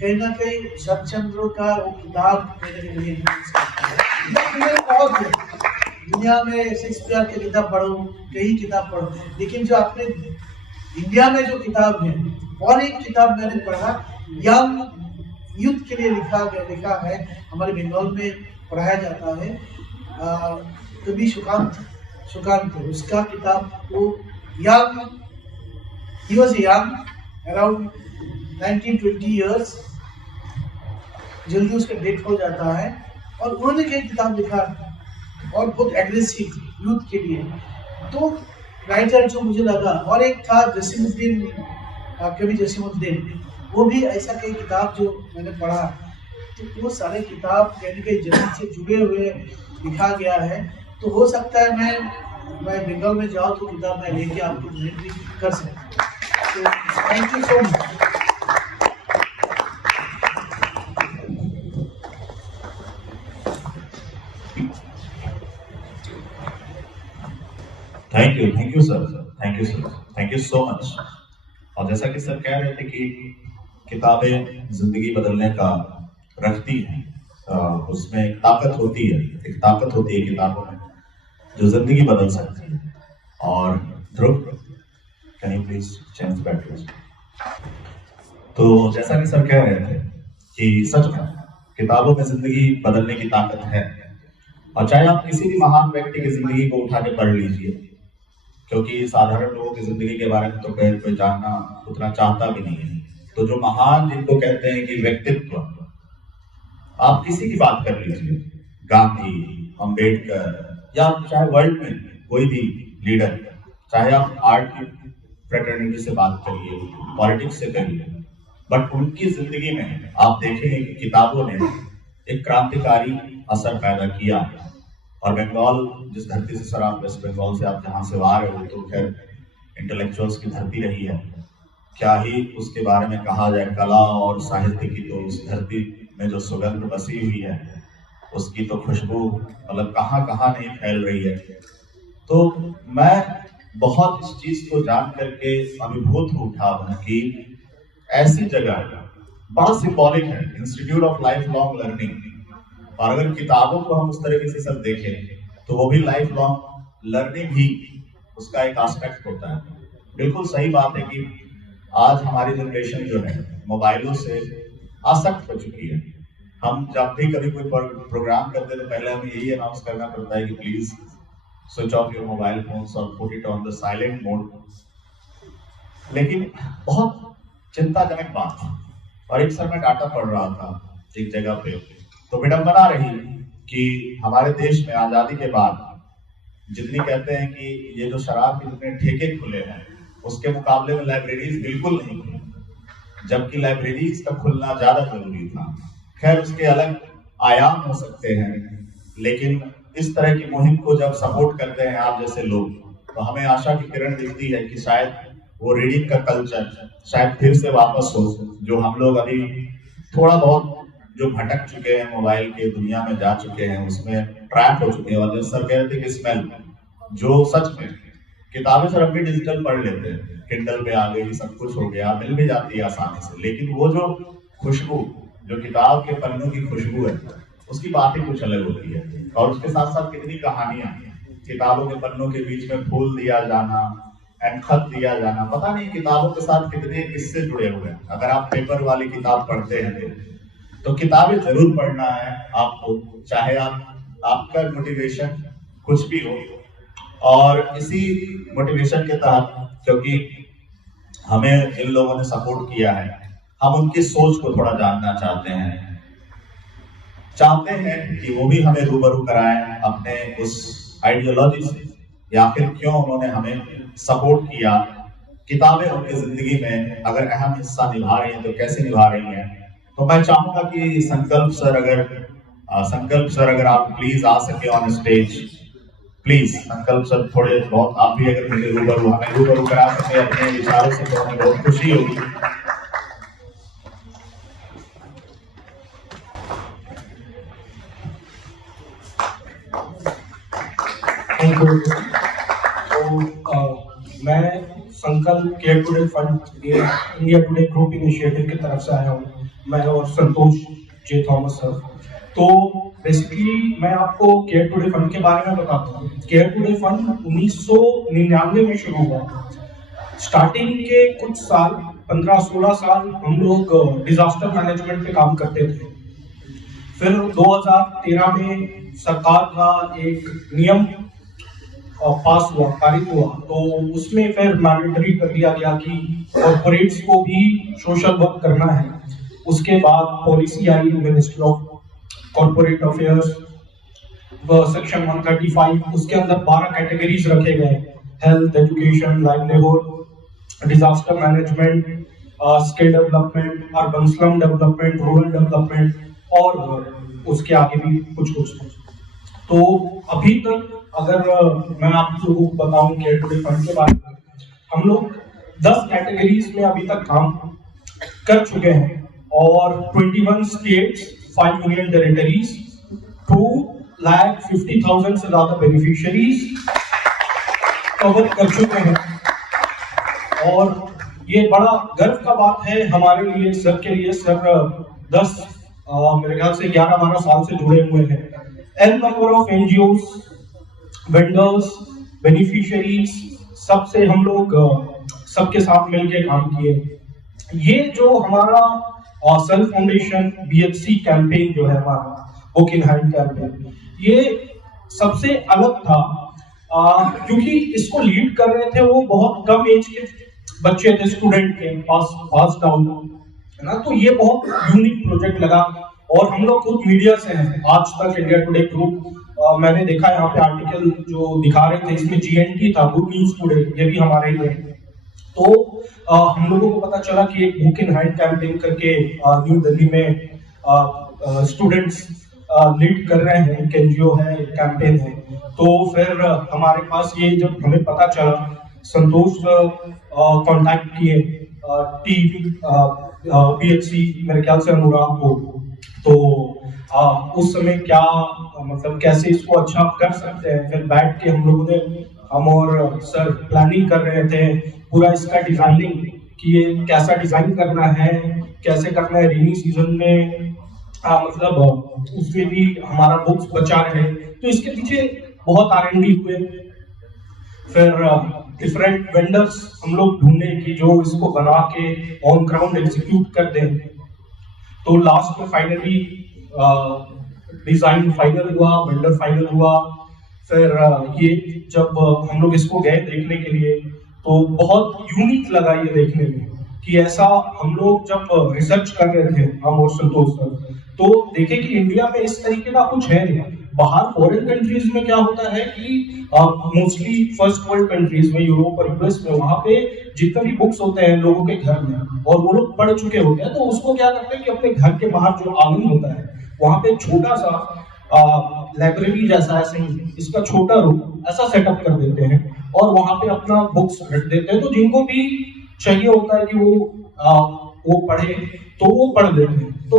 कहीं ना कहीं शरद चंद्र का वो किताब मेरे लिए बहुत है। दुनिया में शेक्सपियर की किताब पढ़ो, कई किताब पढ़ो, लेकिन जो आपने इंडिया में जो किताब है, और एक किताब मैंने पढ़ा, यंग यूथ के लिए लिखा है, हमारे बंगाल में पढ़ाया जाता है, कवि सुकांत उसका किताब, वो young, he was young, around 19-20 years, जल्दी उसका डेथ हो जाता है, और उन्होंने कई किताब लिखा और बहुत एग्रेसिव यूथ के लिए। तो राइटर जो मुझे लगा, और एक था जसीमुद्दीन, कवि जसीमुद्दीन, वो भी ऐसा कई किताब जो मैंने पढ़ा। तो वो सारे किताब कहीं कहीं जमीन से जुड़े हुए लिखा गया है। तो हो सकता है मैं बंगाल में जाऊँ तो किताब मैं लेके आपको डोनेट भी कर सकता हूँ। तो thank you so much. Thank you sir, thank you so much. और जैसा कि सर कह रहे थे कि किताबें जिंदगी बदलने का रखती हैं, उसमें एक ताकत होती है किताबों में जो जिंदगी बदल सकती है। और Dhruv, can you please change batteries. तो जैसा कि सर कह रहे थे कि सच में किताबों में जिंदगी बदलने की ताकत है, और चाहे आप किसी भी महान व्यक्ति की जिंदगी को उठा के पढ़ लीजिए, क्योंकि साधारण लोगों की जिंदगी के बारे में तो कोई जानना उतना चाहता भी नहीं है। तो जो महान, जिनको कहते हैं कि व्यक्तित्व, आप किसी की बात कर लीजिए, गांधी, अंबेडकर या चाहे वर्ल्ड में कोई भी लीडर, चाहे आप आर्ट की फ्रेटर्निटी से बात करिए, पॉलिटिक्स से करिए, बट उनकी जिंदगी में आप देखेंगे कि किताबों ने एक क्रांतिकारी असर पैदा किया। और बंगाल, जिस धरती से सर आप वेस्ट बंगाल से आप जहाँ से आ रहे हो, तो खैर इंटेलेक्चुअल्स की धरती रही है, क्या ही उसके बारे में कहा जाए। कला और साहित्य की तो उस धरती में जो सुगंध बसी हुई है, उसकी तो खुशबू मतलब कहाँ कहाँ नहीं फैल रही है। तो मैं बहुत इस चीज को जान करके अभिभूत उठा कि ऐसी जगह बड़ा सिंबॉलिक है, institute of life long learning. और अगर किताबों को हम उस तरीके से सब देखें तो वो भी लाइफ लॉन्ग लर्निंग ही उसका एक एस्पेक्ट होता है। बिल्कुल सही बात है कि आज हमारी जनरेशन जो है मोबाइलों से आसक्त हो चुकी है। हम जब भी कभी कोई प्रोग्राम करते हैं तो पहले हमें यही अनाउंस करना पड़ता है कि please switch off your mobile phones और put it on the silent mode. लेकिन बहुत चिंताजनक बात, और एक सर मैं डाटा पढ़ रहा था एक जगह पे, तो विडंबना रही कि हमारे देश में आजादी के बाद जितनी कहते हैं कि ये जो शराब के जितने ठेके खुले हैं उसके मुकाबले में लाइब्रेरीज बिल्कुल नहीं खुली, जबकि लाइब्रेरीज का खुलना ज्यादा जरूरी था। खैर उसके अलग आयाम हो सकते हैं, लेकिन इस तरह की मुहिम को जब सपोर्ट करते हैं आप जैसे लोग, तो हमें आशा की किरण दिखती है कि शायद वो रीडिंग का कल्चर शायद फिर से वापस हो, जो हम लोग अभी थोड़ा बहुत जो भटक चुके हैं, मोबाइल के दुनिया में जा चुके हैं, उसमें ट्रैप हो चुके हैं। और जैसे सर कह रहे थे कि स्मेल, जो सच में किताबें सर अभी डिजिटल पढ़ लेते हैं, किंडल पे आ गई, सब कुछ हो गया, मिल भी जाती है आसानी से, लेकिन वो जो खुशबू, जो किताब के पन्नों की खुशबू है, उसकी बात ही कुछ अलग होती है। और उसके साथ साथ कितनी कहानियां, किताबों के पन्नों के बीच में फूल दिया जाना एंड खत दिया जाना, पता नहीं किताबों के साथ कितने किस्से जुड़े हुए हैं। अगर आप पेपर वाली किताब पढ़ते हैं तो किताबें जरूर पढ़ना है आपको, चाहे आपका मोटिवेशन कुछ भी हो। और इसी मोटिवेशन के तहत, क्योंकि हमें जिन लोगों ने सपोर्ट किया है, हम उनकी सोच को थोड़ा जानना चाहते हैं कि वो भी हमें रूबरू कराएं अपने उस आइडियोलॉजी से, या फिर क्यों उन्होंने हमें सपोर्ट किया। किताबें उनकी जिंदगी में अगर अहम हिस्सा निभा रही हैं तो कैसे निभा रही हैं। तो मैं चाहूंगा कि संकल्प सर अगर आप प्लीज आ सके ऑन स्टेज, प्लीज संकल्प सर थोड़े बहुत आप भी अगर मुझे हमें रूबरू करा सके अपने विचारों से, तो हमें बहुत खुशी होगी। Thank you. तो मैं संकल्प care today fund India today group initiative की तरफ से आया हूँ, मैं और संतोष जे थॉमस सर। तो बेसिकली मैं आपको केयर टुडे फंड के बारे में बताता हूँ। केयर टुडे फंड 1999 में शुरू हुआ। स्टार्टिंग के कुछ साल, 15-16 साल हम लोग डिजास्टर मैनेजमेंट पे काम करते थे। फिर 2013 में सरकार का एक नियम पास हुआ, पारित हुआ, तो उसमें फिर मैंडेटरी कर दिया गया कि कॉर्पोरेट्स को भी सोशल वर्क करना है। उसके बाद policy I, ministry of corporate affairs, section 135, उसके अंदर 12 कैटेगरीज रखे गए, health, education, livelihood, disaster management, skill development, urban slum development, rural development, और उसके आगे भी कुछ। तो अभी तक अगर मैं आप लोगों को बताऊं केयर टुडे फंड के बारे में, हम लोग 10 कैटेगरीज में अभी तक काम कर चुके हैं और 21 स्टेट्स, 5 यूनियन टेरिटरीज, 2,50,000 से ज्यादा बेनिफिशियरीज कवर कर चुके हैं। और ये बड़ा गर्व का बात है हमारे लिए, सर के लिए। सर मेरे ख्याल से 11-12 साल से जुड़े हुए हैं। An number of NGOs, vendors, beneficiaries, सबसे हम लोग सबके साथ मिलके काम किए। ये जो हमारा सेल्फ फाउंडेशन BHC कैंपेन जो है हमारा बुक इन हैंड कैंपेन, ये सबसे अलग था क्योंकि इसको लीड कर रहे थे वो बहुत कम एज के बच्चे थे, स्टूडेंट थे, पास आउट है ना। तो ये बहुत यूनिक प्रोजेक्ट लगा और हम लोग खुद मीडिया से हैं, आज तक, इंडिया टुडे ग्रुप, मैंने देखा यहाँ पे आर्टिकल जो दिखा रहे थे इसमें GNT था, गुड न्यूज टुडे, ये भी हमारे ही है। तो हम लोगों को पता चला कि एक बुक इन हैंड कैंपेन करके न्यू दिल्ली में स्टूडेंट्स लीड कर रहे हैं, एक NGO है, एक कैंपेन है। तो फिर हमारे पास ये जब हमें पता चला, संतोष कांटेक्ट किए टीम BHC मेरे ख्याल से अनुराग को, तो उस समय क्या मतलब कैसे इसको अच्छा कर सकते हैं, फिर बैठ के हम लोगों ने, हम और सर प्लानिंग कर रहे थे पूरा इसका डिजाइनिंग कि ये कैसा डिजाइन करना है, कैसे करना है रेनी सीजन में, मतलब उसमें भी हमारा बुक्स बचा रहे, तो इसके पीछे बहुत R&D हुए। फिर डिफरेंट वेंडर्स हम लोग ढूंढे कि जो इसको बना के ऑन ग्राउंड एग्जीक्यूट कर दें। तो लास्ट में फाइनली डिजाइन फाइनल हुआ, वेंडर फाइनल हुआ। फिर ये जब हम लोग इसको गए देखने के लिए तो बहुत यूनिक लगा ये देखने में कि ऐसा हम लोग जब रिसर्च कर रहे थे, हम और संतोष सर, तो देखे कि इंडिया में इस तरीके का कुछ है नहीं। बाहर फॉरेन कंट्रीज में क्या होता है कि मोस्टली फर्स्ट वर्ल्ड कंट्रीज में, यूरोप और US में, वहां पे जितने भी बुक्स होते हैं लोगों के घर में और वो लोग पढ़ चुके होते हैं, तो उसको क्या करते हैं कि अपने घर के बाहर जो आंगन होता है वहां पे छोटा सा लाइब्रेरी जैसा, ऐसे ही इसका छोटा रूम ऐसा सेटअप कर देते हैं और वहां पे अपना बुक्स रख देते हैं। तो जिनको भी चाहिए होता है कि वो पढ़े तो वो पढ़ लेते हैं। तो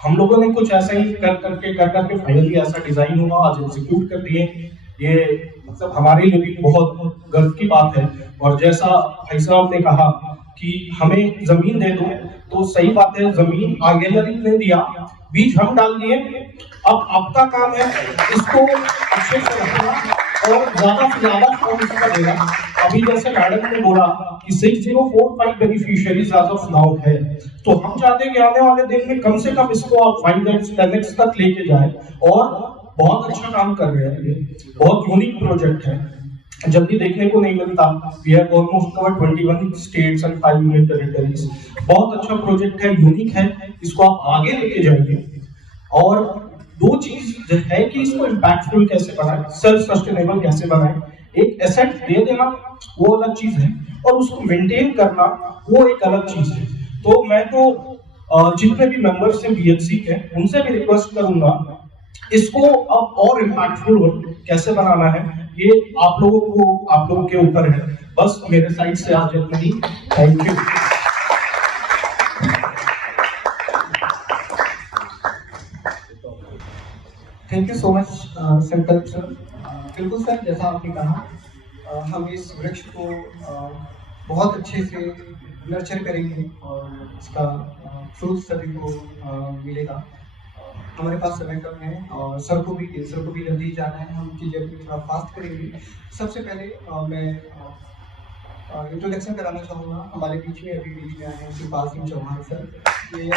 हम लोगों ने कुछ ऐसा ही कर करके फाइनली ऐसा डिजाइन हुआ, आज एग्जीक्यूट कर दिए। ये मतलब हमारे लिए भी बहुत गर्व की बात है। और जैसा भाई साहब ने कहा कि हमें जमीन दे दो, तो सही बात है, जमीन आर्गेलरी ने दिया, बीज हम डाल दिए, अब आपका काम है इसको अच्छे से रखना और ज्यादा से ज्यादा फॉर्म इसका देना। अभी जैसे मैडम ने बोला कि 6045 बेनिफिशियरीज एज ऑफ नाउ है, तो हम चाहते हैं कि आने वाले दिन में कम से कम इसको आप 5x 10x तक लेके जाए। और बहुत अच्छा काम कर रहे हैं, ये बहुत यूनिक प्रोजेक्ट है, जल्दी देखने को नहीं मिलता। We have almost covered 21 states and 5 union territories. बहुत अच्छा प्रोजेक्ट है, यूनिक है, इसको आप आगे लेके जाएंगे। और दो चीज है कि इसको इम्पैक्टफुल कैसे बनाए, सेल्फ सस्टेनेबल कैसे बनाए। एक एसेट दे देना वो अलग चीज है और उसको मेंटेन करना वो एक अलग चीज है। तो मैं तो जितने भी मेंबर्स हैं BHC के, उनसे भी रिक्वेस्ट करूंगा इसको अब और इम्पैक्टफुल कैसे बनाना है, ये आप लोगों के ऊपर है। बस मेरे साइड से आज इतना ही। Thank you. Thank you so much Sankalp sir. बिल्कुल सर, जैसा आपने कहा, हम इस वृक्ष को बहुत अच्छे से नर्चर करेंगे और इसका फ्रूट सभी को मिलेगा। हमारे पास समय कम है और सर को भी जल्दी जाना है, हम चीज़ें अपनी थोड़ा फास्ट करेंगे। सबसे पहले मैं इंट्रोडक्शन कराना चाहूँगा। हमारे बीच में आए हैं शिवपाल सिंह चौहान सर। ये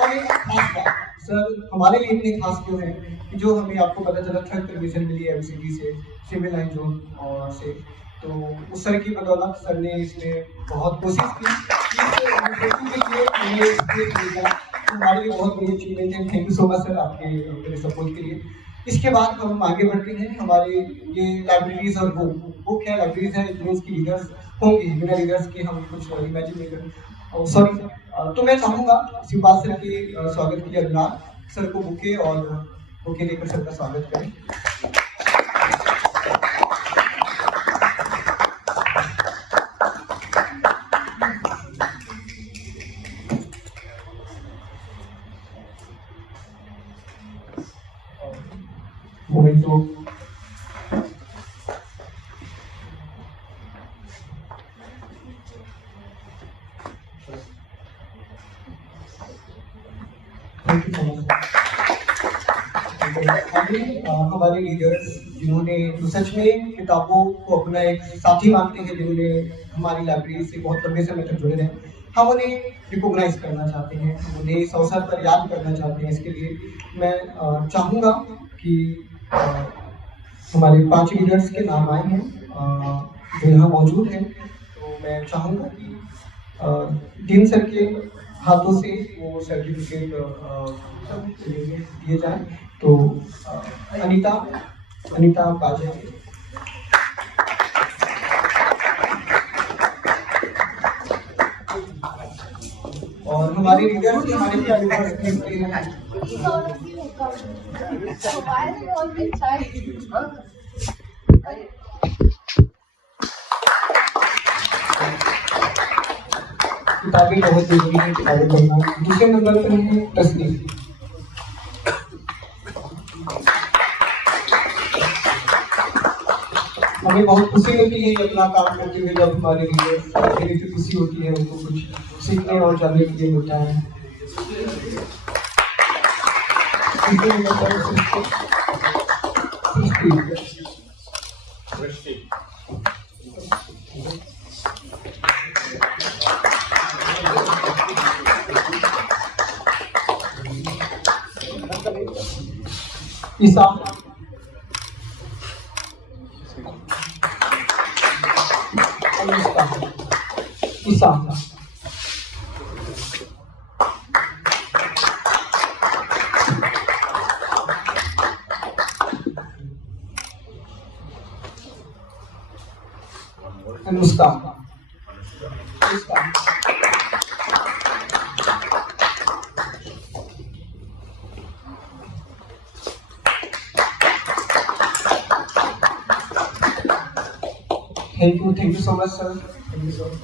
और एक खास बात सर हमारे लिए इतनी खास क्यों है कि जो हमें आपको पता चला थर्ड परमिशन मिली है MCD से, सिविल लाइन जोन और से, तो उस सर की बदौलत सर ने इसमें बहुत कोशिश की हमारे लिए बहुत बड़ी अचीवमेंट है। Thank you so much sir आपके मेरे सपोर्ट के लिए। इसके बाद हम आगे बढ़ते हैं। हमारे ये लाइब्रेरीज और बुक है, लाइब्रेरीज है, इसकी लीडर्स होंगी, बिना लीडर्स के हम कुछ इमेजिन नहीं कर। सॉरी, तो मैं चाहूँगा शिवपाल सर के स्वागत के लिए अनुराग सर को बुके लेकर सर का स्वागत करें। हमारे लीडर्स जिन्होंने सच में किताबों को अपना एक साथी मानते हैं, जिन्होंने हमारी लाइब्रेरी से बहुत लंबे समय तक जुड़े रहे, हम उन्हें रिकॉग्नाइज करना चाहते हैं, हम उन्हें इस अवसर पर याद करना चाहते हैं। इसके लिए मैं चाहूँगा कि हमारे 5 लीडर्स के नाम आए हैं जो यहाँ मौजूद हैं, तो मैं चाहूँगा कि डीन सर के हाथों से वो सर्टिफिकेट दिए जाए। तो अनीता आप आ जाइए। और हमारे लीडर से हमारे किताबें बहुत जरूरी है, किताबें पढ़ना। दूसरे नंबर पर है तस्नीम। हमें बहुत खुशी होती है अपना काम करते हुए, जब हमारे लिए तो खुशी होती है, उनको कुछ सीखने और जानने के लिए मिलता है। ईसा ईसा Anushka Thank you so much, sir. Thank you so much.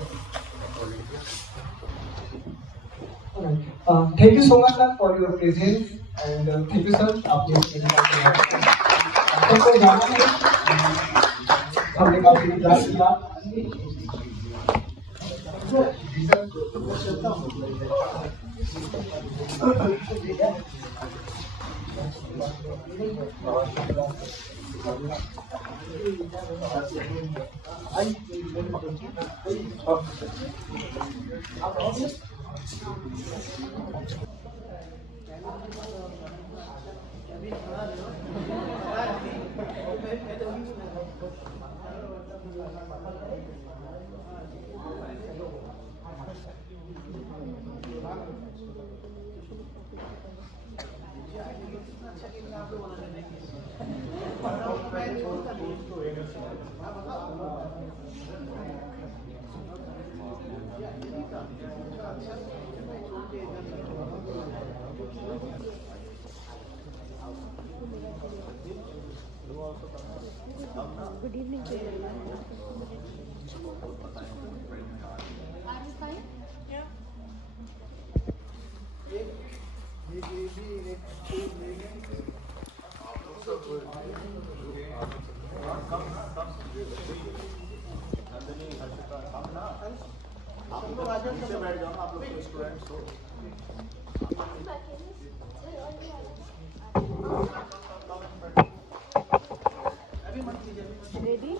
Thank you so much, sir, for your presence, and thank you, sir. आपने सबको जाना है, हमने काफी इंतजार किया। Good evening. Are you fine? Yeah. आप लोग आगे से बैठ जाओ, आप लोग स्टूडेंट्स हो। Ready?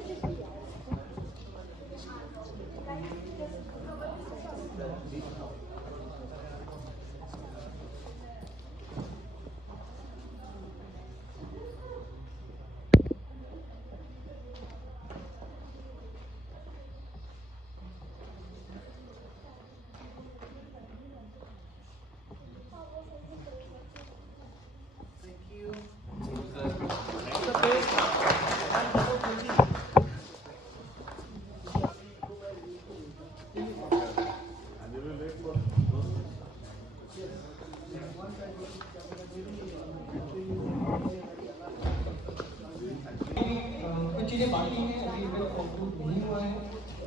कुछ चीजें बाकी हैं, अभी मेरा कंप्लीट नहीं हुआ है।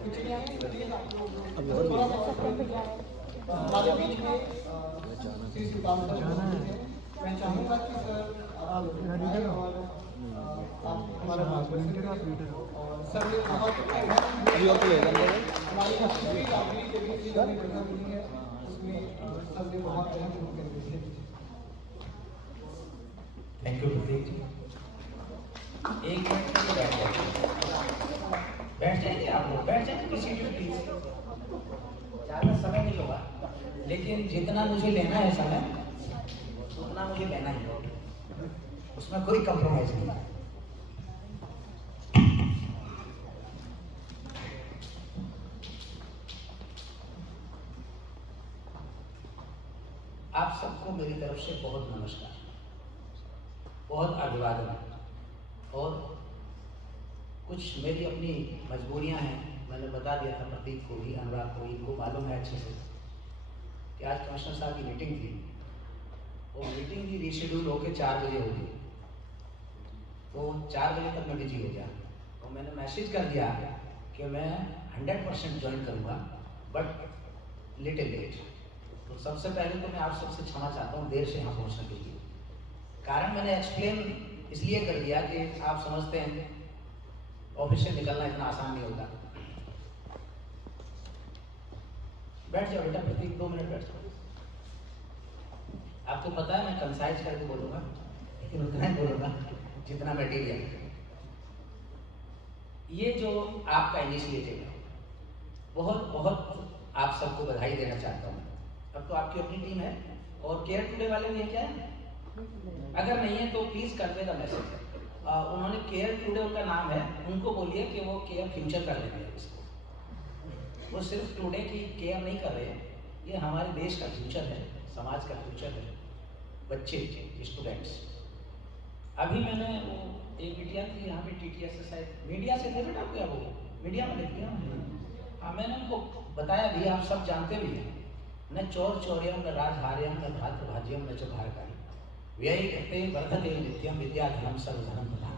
कुछ चीजें हमारे बीच में श्री श्रीकांत सर हैं। मैं चाहूँगा कि सर आप हमारा मार्गदर्शन करें। और सर ने बहुत हमारी हस्ती आखिरी के बीच जो हमें जगह मिली है, उसमें सर ने बहुत अहम भूमिका निभाई है। थैंक यू प्रतीक जी। एक मिनट के लिए बैठ जाइए आप लोग, बैठ जाइए किसी भी प्लीज। ज़्यादा समय नहीं होगा, लेकिन जितना मुझे लेना है समय उतना मुझे लेना ही होगा, उसमें कोई कंप्रोमाइज नहीं है। मेरी तरफ से बहुत नमस्कार, बहुत अभिवादन। और कुछ मेरी अपनी मजबूरियां हैं, मैंने बता दिया था प्रतीक को भी, अनुराग को भी, इनको मालूम है अच्छे से कि आज कमिश्नर साहब की मीटिंग थी। वो मीटिंग भी रीशेड्यूल होकर 4 बजे होगी, तो 4 बजे तक मैं बिजी हो गया। तो मैंने मैसेज कर दिया कि मैं 100% ज्वाइन करूँगा, बट लिटिल लेट। तो सबसे पहले तो मैं आप सबसे क्षमा चाहता हूँ देर से यहाँ पहुँचने के लिए। कारण मैंने एक्सप्लेन इसलिए कर दिया कि आप समझते हैं ऑफिस से निकलना इतना आसान नहीं होता। बैठ जाओ बेटा प्रतीक, 2 मिनट बैठ जाओ। आपको पता है मैं कंसाइज करके बोलूँगा, लेकिन उतना ही बोलूँगा जितना मटेरियल। ये जो आपका इनिशिएटिव है, बहुत बहुत आप सबको बधाई देना चाहता हूँ। अब तो आपकी अपनी टीम है और केयर टुडे वाले भी क्या है, अगर नहीं है तो प्लीज कर देगा मैसेज। उन्होंने केयर टुडे उनका नाम है, उनको बोलिए कि वो केयर फ्यूचर कर लेंगे इसको। वो सिर्फ टुडे की केयर नहीं कर रहे हैं, ये हमारे देश का फ्यूचर है, समाज का फ्यूचर है, बच्चे स्टूडेंट्स। अभी मैंने वो एक बिटिया थी यहाँ पे TTS से, शायद मीडिया से थे बेटा, क्या वो मीडिया में लिख दिया। हाँ, मैंने उनको बताया भी, आप सब जानते भी हैं, न चौर चौर्यम न राजहार्यम न भाद्र भाज्यम न चौभारकारी व्यय करते वर्धते नित्यम विद्याधनम सर्वधनम प्रधान।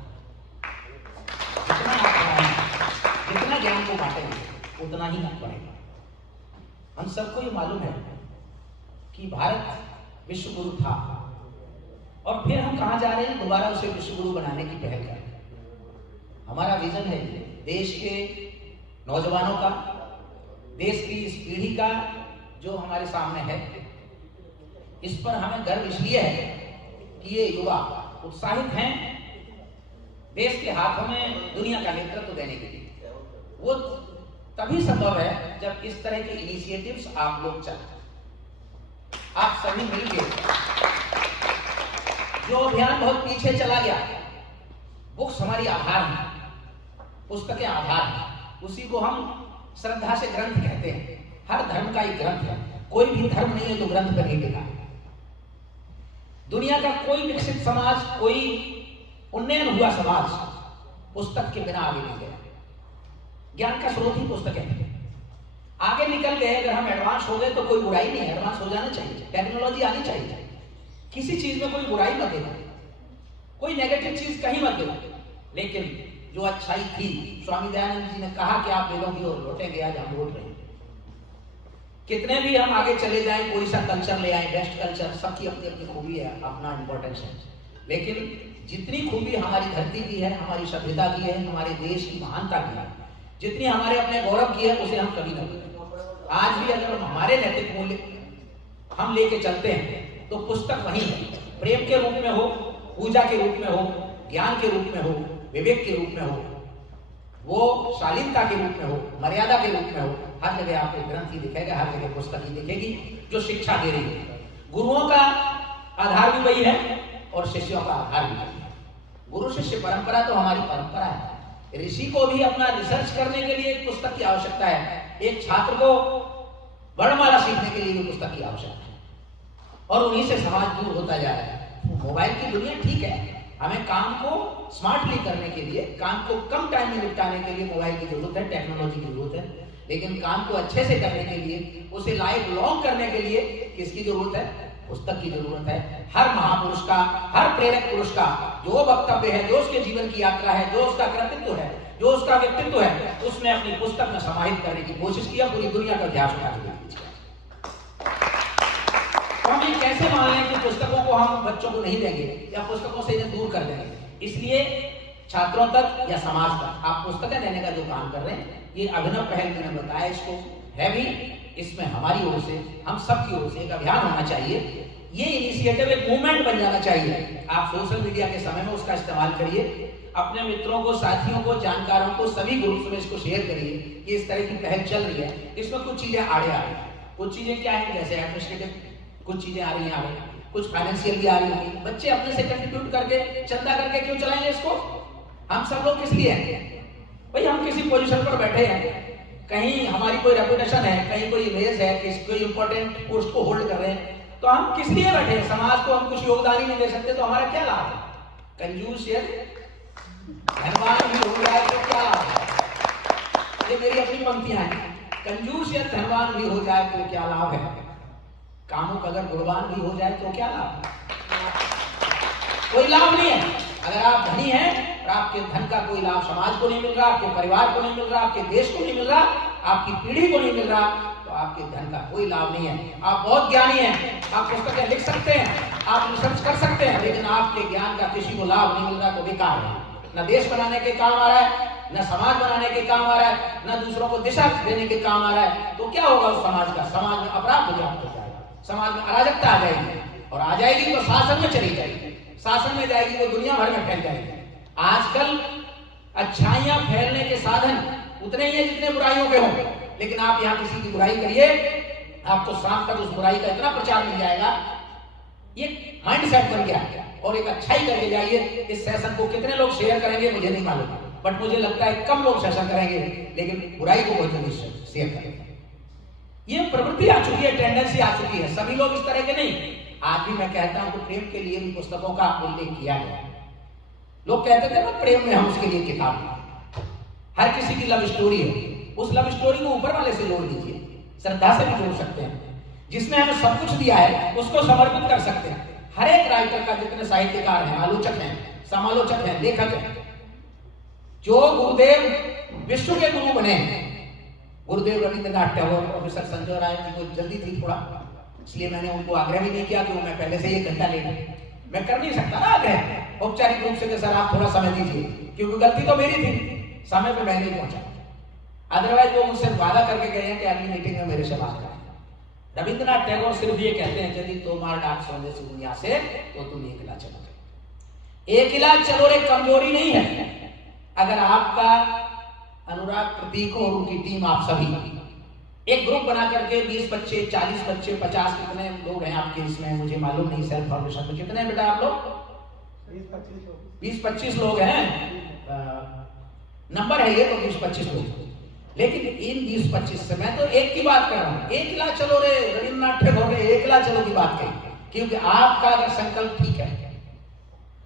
जितना ज्ञान को बांटेंगे उतना ही ज्ञान बढ़ेगा। हम सबको ये मालूम है कि भारत विश्व गुरु था और फिर हम कहाँ जा रहे हैं, दोबारा उसे विश्व गुरु बनाने की पहल कर रहे हैं। हमारा विजन है देश के नौजवानों का, देश की इस पीढ़ी का जो हमारे सामने है, इस पर हमें गर्व इसलिए है कि ये युवा उत्साहित हैं देश के हाथों में दुनिया का नेतृत्व देने के लिए। वो तभी संभव है जब इस तरह के इनिशिएटिव्स आप लोग चलाएं। आप सभी मिलकर, जो अभियान बहुत पीछे चला गया, बुक्स हमारी आधार है, पुस्तकें आधार है, उसी को हम श्रद्धा से ग्रंथ कहते हैं। हर धर्म का एक ग्रंथ है, कोई भी धर्म नहीं है जो ग्रंथ पर नहीं लिखा। दुनिया का कोई विकसित समाज, कोई उन्नयन हुआ समाज पुस्तक के बिना आगे नहीं गया। ज्ञान का स्रोत ही पुस्तकें हैं। आगे निकल गए, अगर हम एडवांस हो गए तो कोई बुराई नहीं है, एडवांस हो जाना चाहिए, टेक्नोलॉजी आनी चाहिए। किसी चीज में कोई बुराई मत देना, कोई नेगेटिव चीज कहीं मत देना, लेकिन जो अच्छाई थी, स्वामी दयानंद जी ने कहा कि आप वेदों की ओर लौटेंगे, आज हम लौट रहे हैं। कितने भी हम आगे चले जाएं, कोई सा कल्चर ले आए, बेस्ट कल्चर, सबकी अपनी अपनी खूबी है, अपना इंपॉर्टेंस है, लेकिन जितनी खूबी हमारी धरती की है, हमारी सभ्यता की है, हमारे देश की महानता की है, जितनी हमारे अपने गौरव की है, उसे हम कभी न भूलें। आज भी अगर हमारे नैतिक मूल्य हम लेके चलते हैं तो पुस्तक वही है, प्रेम के रूप में हो, पूजा के रूप में हो, ज्ञान के रूप में हो, विवेक के रूप में हो, वो शालीनता के रूप में हो, मर्यादा के रूप में हो, हर जगह आपको ग्रंथ ही दिखेगा, हर जगह पुस्तक ही दिखेगी जो शिक्षा दे रही है। गुरुओं का आधार भी वही है और शिष्यों का आधार भी वही है। गुरु शिष्य परंपरा तो हमारी परंपरा है। ऋषि को भी अपना रिसर्च करने के लिए एक पुस्तक की आवश्यकता है, एक छात्र को वर्णमाला सीखने के लिए भी पुस्तक की आवश्यकता है, और उन्हीं से समाज दूर होता जा रहा है। मोबाइल की दुनिया ठीक है, हमें काम को स्मार्टली करने के लिए, काम को कम टाइम में निपटाने के लिए मोबाइल की जरूरत है, टेक्नोलॉजी की जरूरत है, लेकिन काम को अच्छे से करने के लिए, उसे लाइफ लॉन्ग करने के लिए किसकी जरूरत है? पुस्तक की जरूरत है। हर महापुरुष का, हर प्रेरक पुरुष का जो वक्तव्य है, जो उसके जीवन की यात्रा है, जो उसका कृतित्व है, जो उसका व्यक्तित्व है, उसने अपनी पुस्तक में समाहित करने की कोशिश किया, पूरी दुनिया का इतिहास उठा के देख लीजिए। हम ये कैसे मान लें कि पुस्तकों को हम बच्चों को नहीं देंगे या पुस्तकों से इन्हें दूर कर देंगे? इसलिए छात्रों तक या समाज तक आप पुस्तकें देने का जो काम कर रहे हैं, ये अभिनव पहल मैंने बताया इसको है भी, इसमें हमारी ओर से, हम सब की ओर से एक अभियान होना चाहिए। ये इनिशिएटिव एक मूवमेंट बन जाना चाहिए। आप सोशल मीडिया के समय में उसका इस्तेमाल करिए, अपने मित्रों को, साथियों को, जानकारों को, सभी ग्रुप्स में इसको शेयर करिए कि इस तरह की पहल चल रही है। इसमें कुछ चीजें आड़े आ रही है, कुछ चीजें क्या है, जैसे एडमिनिस्ट्रेटिव कुछ चीजें आ रही हैं आगे, कुछ फाइनेंशियल भी आ रही होगी। बच्चे अपने से कंट्रीब्यूट करके, चंदा करके क्यों चलाएंगे इसको? हम सब लोग किस लिए हैं भाई? हम किसी पोजीशन पर बैठे हैं, कहीं हमारी कोई रेपुटेशन है, कहीं कोई इमेज है, किसी कोई इंपॉर्टेंट पोस्ट को होल्ड कर रहे हैं, तो हम किस लिए बैठे हैं? समाज को हम कुछ योगदान ही नहीं दे सकते तो हमारा क्या लाभ है? कंजूस धनवान भी हो जाए तो क्या लाभ है? ये मेरी अपनी पंक्तियां हैं। कंजूस या धनवान भी हो जाए तो क्या लाभ है? कामुक अगर गुणवान भी हो जाए तो क्या लाभ है? कोई लाभ नहीं है। अगर आप धनी हैं और आपके धन का कोई लाभ समाज को नहीं मिल रहा, आपके परिवार को नहीं मिल रहा, आपके देश को नहीं मिल रहा, आपकी पीढ़ी को नहीं मिल रहा, तो आपके धन का कोई लाभ नहीं है। आप बहुत ज्ञानी हैं, आप पुस्तकें लिख सकते हैं, आप रिसर्च कर सकते हैं, लेकिन आपके ज्ञान का किसी को लाभ नहीं मिल रहा तो बेकार है। न देश बनाने के काम आ रहा है, न समाज बनाने के काम आ रहा है, न दूसरों को दिशा देने के काम आ रहा है, तो क्या होगा उस समाज का? समाज में अपराध हो जाएगा, समाज में अराजकता आ जाएगी, और आ जाएगी तो शासन में चली जाएगी, शासन में जाएगी तो दुनिया भर में फैल जाएगी। आजकल अच्छाइयां फैलने के साधन उतने ही हैं जितने बुराइयों के हों, लेकिन आप यहाँ किसी की बुराई करिए, आपको शाम तक उस बुराई का इतना प्रचार मिल जाएगा। ये माइंड सेट बन गया है। और एक अच्छाई करके जाइए। इस सेशन को कितने लोग शेयर करेंगे मुझे नहीं मालूम, बट मुझे लगता है कम लोग सेशन करेंगे, लेकिन बुराई को बहुत जल्दी शेयर करेंगे। ये प्रवृत्ति आ चुकी है, टेंडेंसी आ चुकी है। सभी लोग इस तरह के नहीं। आज भी मैं कहता हूं कि प्रेम के लिए भी पुस्तकों का उल्लेख किया है। लोग कहते थे ना प्रेम में हम उसके लिए किताब, हर किसी की लव स्टोरी है, उस लव स्टोरी को ऊपर वाले से जोड़ लीजिए, श्रद्धा से भी जोड़ सकते हैं। जिसने हमें सब कुछ दिया है उसको समर्पित कर सकते हैं। हर एक राइटर का, जितने साहित्यकार हैं, आलोचक हैं, समालोचक हैं, लेखक हैं, जो गुरुदेव विश्व के गुरु बने, गुरुदेव रविंद्रनाथ टैगोर, प्रोफेसर संजय राय जी को जल्दी थी थोड़ा, इसलिए मैंने उनको आग्रह भी नहीं किया कि मैं पहले से ये घंटा ले, मैं कर नहीं सकता ना आग्रह औपचारिक रूप से कि सर आप थोड़ा समय दीजिए, क्योंकि गलती तो मेरी थी, समय पे मैं नहीं पहुंचा। अदरवाइज वो मुझसे वादा करके गए हैं कि अगली मीटिंग में मेरे से बात करें। रविंद्रनाथ टैगोर सिर्फ ये कहते हैं, यदि तोमार डाक सोने से दुनिया से तो तुम अकेला चलो। अकेला चलो रे कमजोरी नहीं है। अगर आपका अनुराग प्रतीक और उनकी टीम, आप सभी एक ग्रुप बना करके 20 बच्चे, 40 बच्चे, 50, कितने लोग हैं आपके इसमें मुझे मालूम नहीं, सेल्फ फाउंडेशन में कितने बेटा आप लोग? 20-25 लोग हैं। नंबर है ये तो 20-25 लोग, लेकिन इन 20-25 से मैं तो एक की बात कर रहा हूं। अकेला चलो रे रविंद्रनाथ टैगोर ने अकेला चलो की बात कही, क्योंकि आपका अगर संकल्प ठीक है,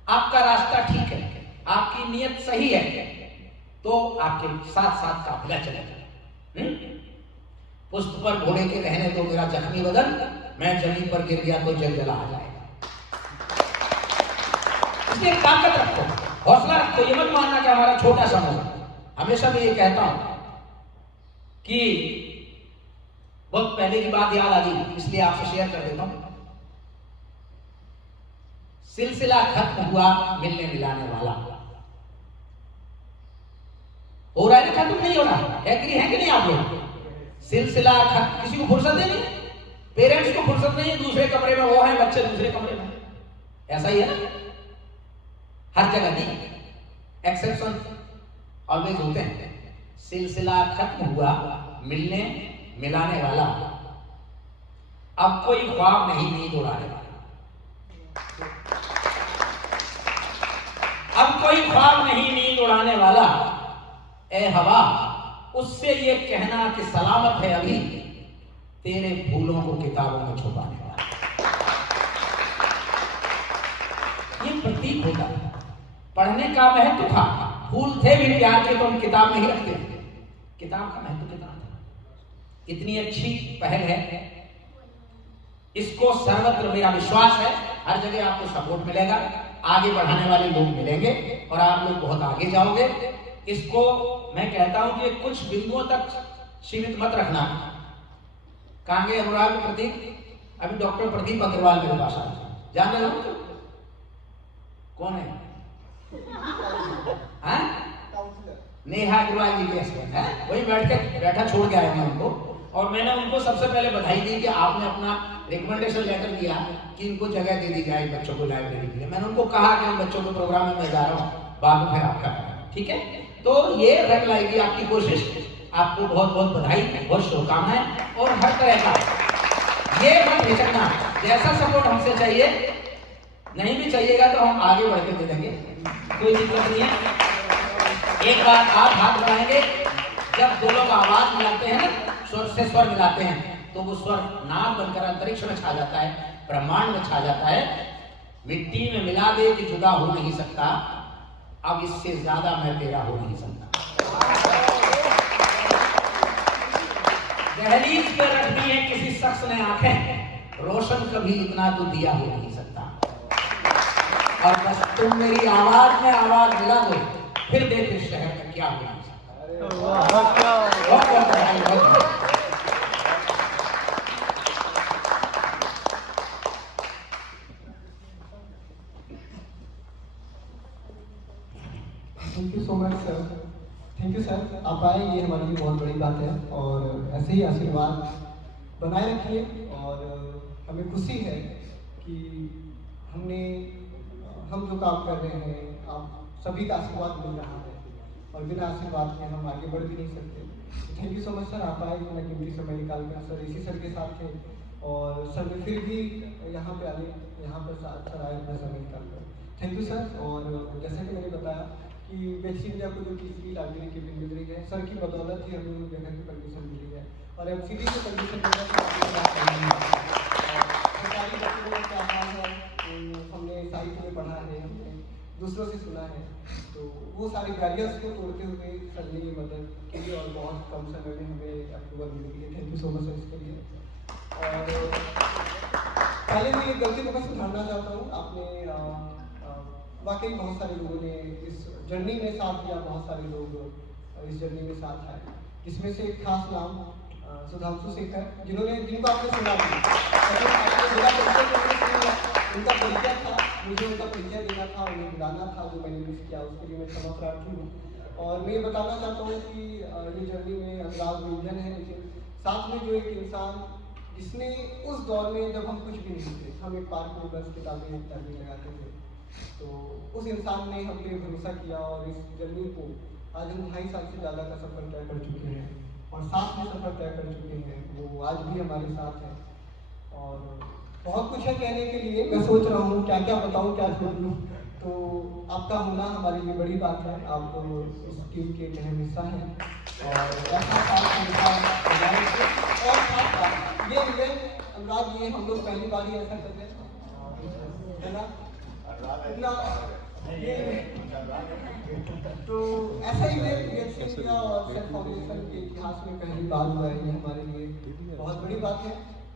आपका रास्ता ठीक है, आपकी नीयत सही है, तो आपके साथ साथ काफिला चलेगा। पुष्प पर घोड़े के रहने दो मेरा जख्मी बदन, मैं जमीन पर गिर गया तो जल जला आ जाएगा। इसलिए ताकत रखो, हौसला रखो। ये मत मानना कि हमारा छोटा समूह। हमेशा मैं ये कहता हूं कि बहुत पहले की बात याद आ गई, इसलिए आपसे शेयर कर देता हूं। सिलसिला खत्म हुआ मिलने मिलाने वाला, हो रहा है ना खत्म? नहीं हो रहा? एग्री है कि नहीं आप लोग? सिलसिला खत्म, किसी को फुर्सत नहीं, पेरेंट्स को फुर्सत नहीं है, दूसरे कमरे में वो है, बच्चे दूसरे कमरे में, ऐसा ही है ना हर जगह। नहीं, एक्सेप्शन ऑलवेज होते हैं। सिलसिला खत्म हुआ मिलने मिलाने वाला, अब कोई ख्वाब नहीं नींद उड़ाने वाला, अब कोई ख्वाब नहीं नींद उड़ाने वाला। ए हवा, उससे ये कहना कि सलामत है अभी तेरे फूलों को किताबों में छुपाने वाला। ये प्रतीक होता है। पढ़ने का महत्व था, फूल थे भी प्यार के तो हम किताब में ही रखते हैं। किताब का महत्व कितना था। इतनी अच्छी पहल है, इसको सर्वत्र मेरा विश्वास है हर जगह आपको सपोर्ट मिलेगा, आगे बढ़ाने वाले लोग मिलेंगे और आप लोग बहुत आगे जाओगे। इसको मैं कहता हूं कि कुछ बिंदुओं तक सीमित मत रखना। कांगे अनुराग प्रतीक, अभी डॉक्टर प्रदीप अग्रवाल मेरे पास आए, जान रहे हो कौन है? नेहा अग्रवाल जी के हस्बैंड है, वही बैठा छोड़ के आया मैं उनको, और मैंने उनको सबसे पहले बधाई दी कि आपने अपना रिकमेंडेशन लेटर दिया कि इनको जगह दे दी जाए बच्चों को लाइब्रेरी के लिए। मैंने उनको कहा कि हम बच्चों के प्रोग्राम में मैं जा रहा हूँ, बाद में फिर आपका, ठीक है? तो ये रंग लाएगी आपकी कोशिश। आपको बहुत बहुत बधाई, बहुत शुभकामनाएं, और हर तरह का ये मत हिचकना, जैसा सपोर्ट हमसे चाहिए, नहीं भी चाहिएगा तो हम आगे बढ़ के दे देंगे, कोई दिक्कत नहीं है। एक बार आप हाथ बढ़ाएंगे, जब दो लोग आवाज मिलाते हैं ना, स्वर से स्वर मिलाते हैं, तो वो स्वर नाद बनकर अंतरिक्ष में छा जाता है। ब्रह्मांड में छा जाता है। मिट्टी में मिला दे कि जुदा हो नहीं सकता, अब इससे ज्यादा मैं तेरा हो नहीं सकता। दहलीज पे रख दी है किसी शख्स ने आंखें, रोशन कभी इतना तो दिया हो नहीं सकता। और बस तुम मेरी आवाज में आवाज मिला दो, फिर देख इस शहर का क्या हो नहीं सकता। बहुत thank you so much sir. Thank you sir, आप आए ये हमारे लिए बहुत बड़ी बात है और ऐसे ही आशीर्वाद बनाए रखिए। और हमें खुशी है कि हम जो काम कर रहे हैं आप सभी का आशीर्वाद मिल रहा है और बिना आशीर्वाद के हम आगे बढ़ भी नहीं सकते। Thank you so much sir, आप आए इतना कीमती समय निकाल कर। सर इसी सर के साथ थे और सर ने फिर भी यहाँ पे आए, यहाँ पर सर आए अपना समय निकाल कर। Thank you sir. और जैसा कि मैंने बताया कि बेसिक इंडिया को जो तीसरी लाइब्रेरी की बिल मिल रही है, सर की बदौलत ही हमें उन जगह की परमिशन मिली है और एमसीडी से परमिशन मिलना सरकारी डॉक्यूमेंट में क्या हाल है हमने साहित्य में पढ़ा है, हमने दूसरों से सुना है, तो वो सारी बैरियर्स को तोड़ते हुए सर ने मदद की और बहुत कम समय में हमें अप्रूवल मिली है। Thank you so much sir इसके लिए। और पहले मैं एक गलती को सुधारना चाहता हूँ। आपने वाकई बहुत सारे लोगों ने इस जर्नी में साथ दिया, बहुत सारे लोग इस जर्नी में साथ आए, जिसमें से एक खास नाम सुधांशु शेखर, जिनको आपने सुना उनका परिचय था, मुझे उनका परिचय देना था, उन्हें बुलाना था, जो मैंने मिस किया उसके लिए मैं क्षमा प्रार्थी हूँ। और मैं ये बताना चाहता हूँ कि ये जर्नी में अनुराग व्यंजन है, लेकिन साथ में जो एक इंसान जिसने उस दौर में जब हम कुछ भी नहीं थे, हम एक पार्क में बस किताबें पढ़ने लगाते थे, तो उस इंसान ने हम पे भरोसा किया और इस जर्नी को आज हम 2.5 साल से ज़्यादा का सफ़र तय कर चुके हैं और साथ में सफ़र तय कर चुके हैं। वो आज भी हमारे साथ है और बहुत कुछ है कहने के लिए। मैं सोच रहा हूँ क्या क्या बताऊँ, क्या छोड़ दूँ। तो आपका होना हमारे लिए बड़ी बात है, आप तो इस टीम के एक अहम हिस्सा हैं और ऐसा साथ ये इवेंट अनुराग, ये हम लोग पहली बार ही ऐसा कर रहे हैं, है ना? तो ऐसा ही इंडिया और सेल्फ फाउंडेशन के इतिहास में पहली बार हुआ है, ये हमारे लिए बहुत बड़ी बात है।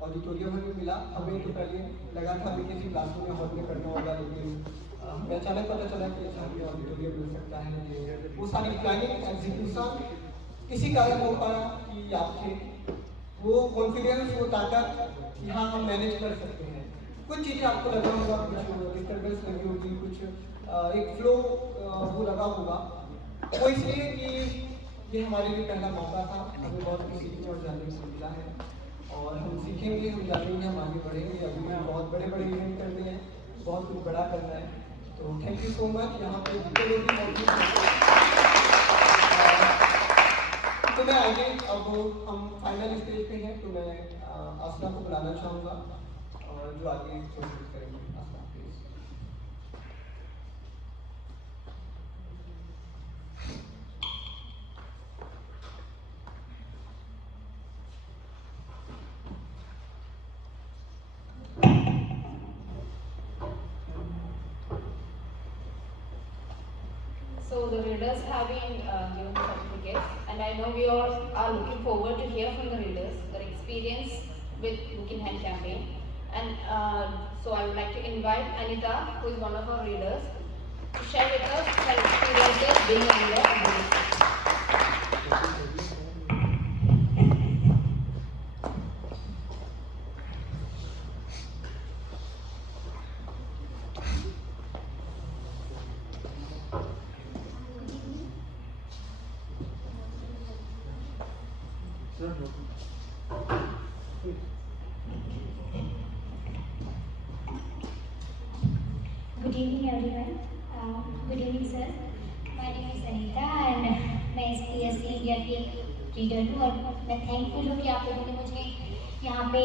ऑडिटोरियम में मिला, हमें तो पहले लगा था हमें किसी क्लासरूम में हॉल में करना होगा, लेकिन हमें अचानक पता चला कि अच्छा हमें ऑडिटोरियम मिल सकता है। वो सारी प्लानिंग एग्जीक्यूशन किसी कारण हो पाया कि आपके वो कॉन्फिडेंस, वो ताकत कि हाँ हम मैनेज कर सकते हैं। कुछ चीज़ें आपको लगा होगा, कुछ डिस्टर्बेंस लगी होगी, कुछ एक फ्लो वो लगा होगा, वो इसलिए कि ये हमारे लिए पहला मौका था, हमें बहुत कुछ सीखने और जानने को मिला है और हम सीखेंगे, हम जानेंगे, हम आगे बढ़ेंगे। अभी भी बहुत बड़े बड़े इवेंट करने हैं, बहुत कुछ बड़ा करना है। तो थैंक यू सो मच। यहाँ पे जितने लोग भी मौजूद हैं, तो मैं आगे अब हम फाइनल स्टेज पे हैं, तो मैं आसना को बुलाना चाहूँगा और जो आगे कोशिश करेंगे। आसना please. So the readers have been given the certificates, and I know we all are looking forward to hear from the readers their experience with Book in Hand campaign. And so I would like to invite Anita, who is one of our readers, to share with us her experiences being a reader and reading. Good evening everyone. Good evening sir. My name is Anita and मैं इस PSC इंडिया की रीडर हूँ और मैं थैंकफुल हूँ कि आप लोगों ने मुझे यहाँ पे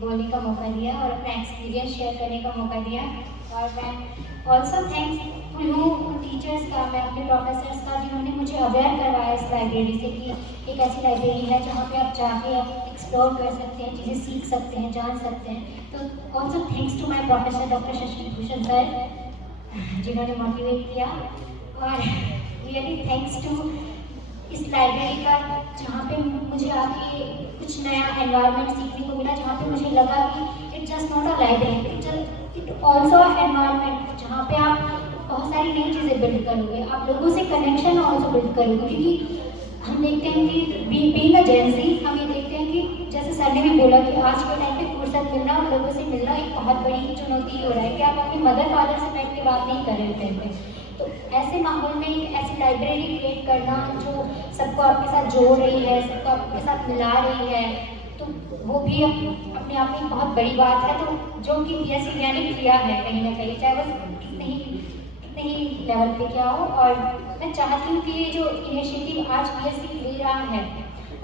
बोलने का मौका दिया और अपना एक्सपीरियंस शेयर करने का मौका दिया। और मैं ऑल्सो थैंक्सफुल हूँ उन टीचर्स का, मैं अपने प्रोफेसर्स का, जिन्होंने मुझे अवेयर करवाया इस लाइब्रेरी से कि एक ऐसी लाइब्रेरी है जहाँ पे आप जाके आप एक्सप्लोर कर सकते हैं, चीज़ें सीख सकते हैं, जान सकते हैं। तो also thanks to my professor doctor Shashi Bhushan sir, जिन्होंने मोटिवेट किया। और रियली थैंक्स टू इस लाइब्रेरी का, जहाँ पे मुझे आके कुछ नया एनवायरनमेंट सीखने को मिला, जहाँ पे मुझे लगा कि it just not a library, it also environment जहाँ पे आप बहुत सारी नई चीज़ें बिल्ड करोगे, आप लोगों से कनेक्शन ऑल्सो बिल्ड करोगे। क्योंकि हम देखते हैं कि बीइंग अ जेंजी, हम ये देखते हैं कि जैसे सर ने भी बोला कि आज के टाइम पे फुर्सत मिलना और लोगों से मिलना एक बहुत बड़ी चुनौती हो रहा है कि आप अपने मदर फादर से बैठ के बात नहीं कर रहे होते हैं। तो ऐसे माहौल में एक ऐसी लाइब्रेरी क्रिएट करना जो सबको आपके साथ जोड़ रही है, सबको आपके साथ मिला रही है, तो वो भी अपने आप में बहुत बड़ी बात है। तो जो कि पीएस इंडिया ने किया है कहीं ना कहीं, चाहे वो कितने ही लेवल पे क्या हो। और मैं चाहती हूँ कि ये जो इनिशिएटिव आज पीएससी ले रहा है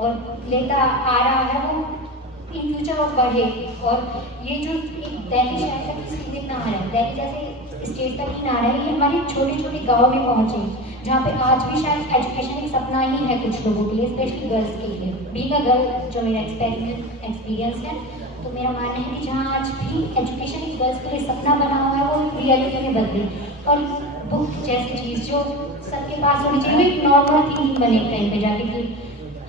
और लेता आ रहा है, वो इन फ्यूचर और बढ़े। और ये जो एक दिल्ली शहर तक सीमित ना आ रहा है, दिल्ली जैसे स्टेट तक ही ना आ रहा है, ये हमारे छोटे छोटे गाँव में पहुँचे, जहाँ पे आज भी शायद एजुकेशन एक सपना ही है कुछ लोगों के लिए, स्पेशली गर्ल्स के लिए। बीइंग अ गर्ल, जो मेरा एक्सपीरियंस है, तो मेरा मानना है कि जहाँ आज भी एजुकेशन एक गर्ल्स के लिए सपना बना हुआ है, वो रियलिटी में बदले। और बुक जैसी चीज़ जो सबके पास होनी चाहिए, वो एक नॉर्मल थिंग बने कहीं पे जाके, कि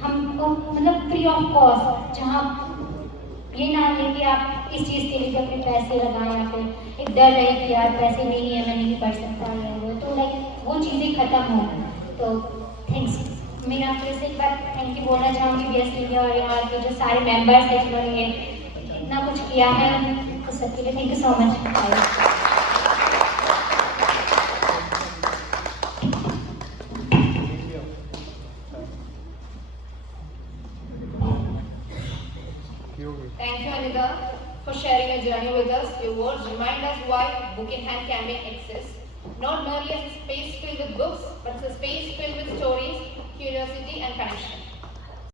हमको मतलब फ्री ऑफ कॉस्ट, जहाँ ये ना है कि आप इस चीज़ के लिए अपने पैसे लगाएं या फिर एक डर रहे कि यार पैसे नहीं है, मैं नहीं पढ़ सकता या वो, तो लाइक वो चीज़ें ख़त्म हो। तो थैंक्स, मेरा फिर से एक बार थैंक यू बोलना चाहूँगी पीएस इंडिया और यहाँ के जो सारे मेंबर्स हैं जिन्होंने इतना कुछ किया है, तो सबके लिए thank you so much. Thank you, Anita, for sharing your journey with us. Your words remind us why Book in Hand campaign exists. Not merely as a space filled with books, but as a space filled with stories, curiosity, and connection.